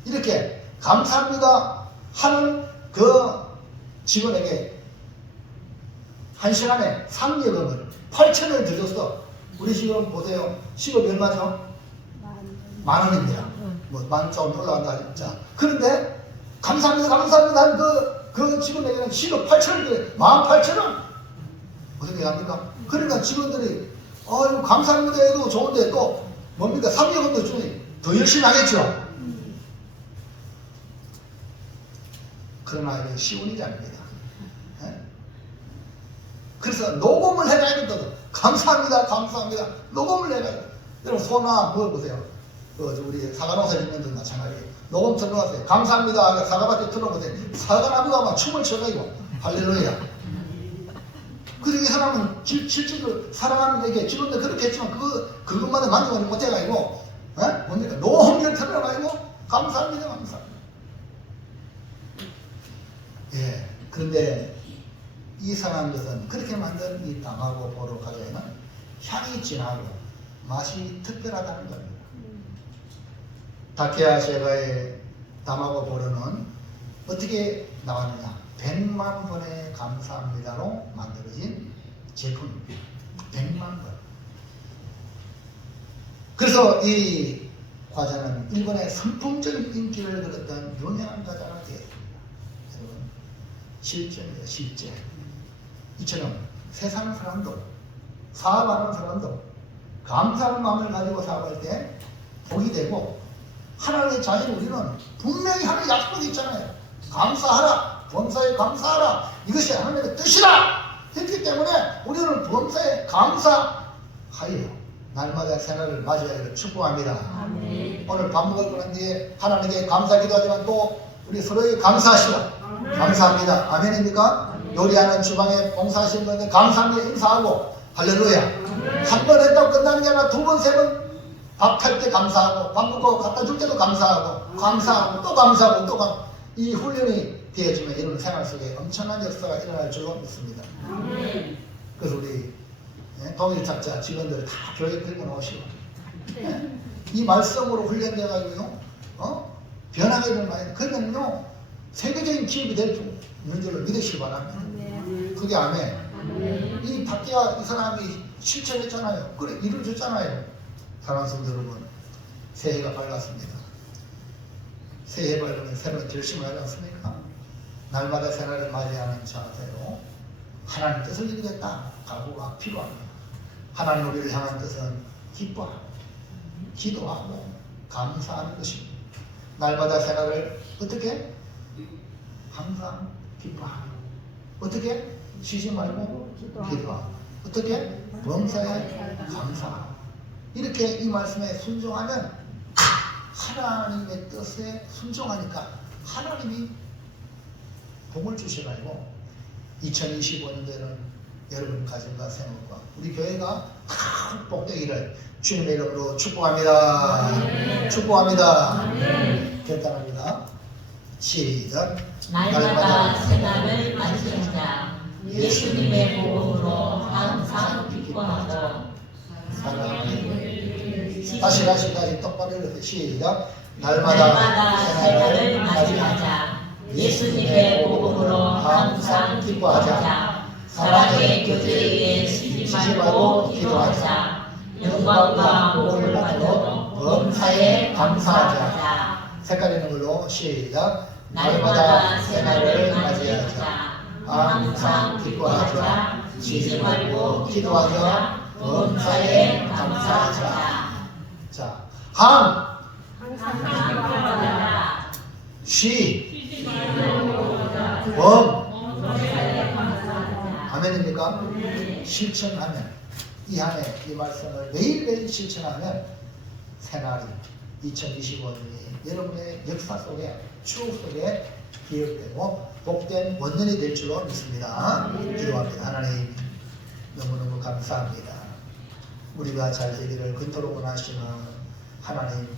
이렇게 감사합니다 하는 그 직원에게 1시간에 상여금을 8,000원을 더 줬어. 우리 지금 보세요. 시급 얼마죠? 10,000원입니다. 뭐 10,000원 조금 올라간다. 자, 그런데 감사합니다, 감사합니다 한 그 직원에게는 시급 8,000원인데 18,000원. 무슨 얘기 합니까? 그러니까 직원들이 감사합니다 해도 좋은데 또 뭡니까? 상여금도 주니 더 열심히 하겠죠. 그러나 이게 쉬운 일이 아닙니다. 그래서 녹음을 해가야 된다. 감사합니다, 감사합니다. 녹음을 해가야 돼. 여러분 소나 뭐 보세요. 우리 사과농사 짓는 분 마찬가지예요. 녹음 틀어놓았어요. 감사합니다. 사과밭에 틀어보세요. 사과나무가 막 춤을 춰가지고 할렐루야. 그리고 이 사람은 실제로 사랑하는 에게 직원들 그렇게 했지만 그것만은 만족하지 못해가지고 뭡니까? 녹음을 틀어가지고 감사합니다, 감사합니다. 예. 그런데 이상한 것은 그렇게 만든 이 담하고 보로 과자에는 향이 진하고 맛이 특별하다는 겁니다. 다케야 제가의 담하고 보로는 어떻게 나왔느냐? 100만 번의 감사합니다로 만들어진 제품입니다. 100만 번. 그래서 이 과자는 일본의 선풍적인 인기를 끌었던 유명한 과자가 되었습니다. 여러분, 실제입니다. 실제. 이처럼 세상 사람도 사업하는 사람도 감사하는 마음을 가지고 사업할 때 복이 되고 하나님의 하나님의 자녀인 우리는 분명히 하는 약속이 있잖아요. 감사하라. 범사에 감사하라. 이것이 하나님의 뜻이라 했기 때문에 우리는 범사에 감사하여 날마다 새날을 맞이하기를 축복합니다. 아멘. 오늘 밥 먹을 거는 뒤에 하나님께 감사 기도하지만 또 우리 서로에게 감사하시라. 감사합니다. 아멘입니까? 요리하는 주방에 봉사하시는 분들 감사합니다 인사하고 할렐루야. 한 번 했다고 끝나는 게 아니라 두 번, 세 번 밥할 때 감사하고 밥 먹고 갖다 줄 때도 감사하고 또 감사하고 또 이 훈련이 되어지면 이런 생활 속에 엄청난 역사가 일어날 줄로 믿습니다. 그래서 우리 동일착자 직원들 다 교회 끌고 나오시고 이 말씀으로 훈련돼가지고요 변하게 되는 말이에요. 그러면요 세계적인 기업이 될 수 있는 줄로 믿으시기 바랍니다. 그게 아멘. 이 밖에 이 사람이 실천했잖아요. 그래 이루어졌잖아요. 사랑하는 성도 여러분, 새해가 밝았습니다. 새해 밝으면 새로운 결심을 하지 않습니까? 날마다 새날을 맞이하는 자세로 하나님 뜻을 이루겠다 각오가 필요합니다. 하나님 우리를 향한 뜻은 기뻐하고 기도하고 감사하는 것입니다. 날마다 새날을 어떻게? 항상 기뻐하고 어떻게? 쉬지 말고 기도하고 어떻게? 범사에 감사하고 이렇게 이 말씀에 순종하면 하나님의 뜻에 순종하니까 하나님이 복을 주셔가지고 2025년도에는 여러분 가정과 생활과 우리 교회가 큰 복되기를 주님의 이름으로 축복합니다. 축복합니다. 간단합니다. 시작. 날마다 새날을 맞이하자. 예수님의 복음으로 항상 기뻐하고 사랑하는 다시 똑바로 읽으세요. 시작. 날마다 새날을 맞이하자. 예수님의 복음으로 항상 기뻐하자. 사랑의 교제에 쉬지 말고 기도하자. 영광과 복을 받고 범사에 감사하자. 색깔 있는 걸로 시작. 날마다 새날을 맞이하자. 항상 기뻐하자. 쉬지 말고 기도하자. 범사에 감사하자. 자, 항, 항상 기뻐하자. 쉬, 범. 아멘입니까? 실천하면 이 한 해 이 말씀을 매일매일 실천하면 새날이 2025년이 여러분의 역사 속에 추억 속에 기억되고 복된 원년이 될 줄로 믿습니다. 기도합니다. 하나님 너무너무 감사합니다. 우리가 잘 되기를 근토록 원하시는 하나님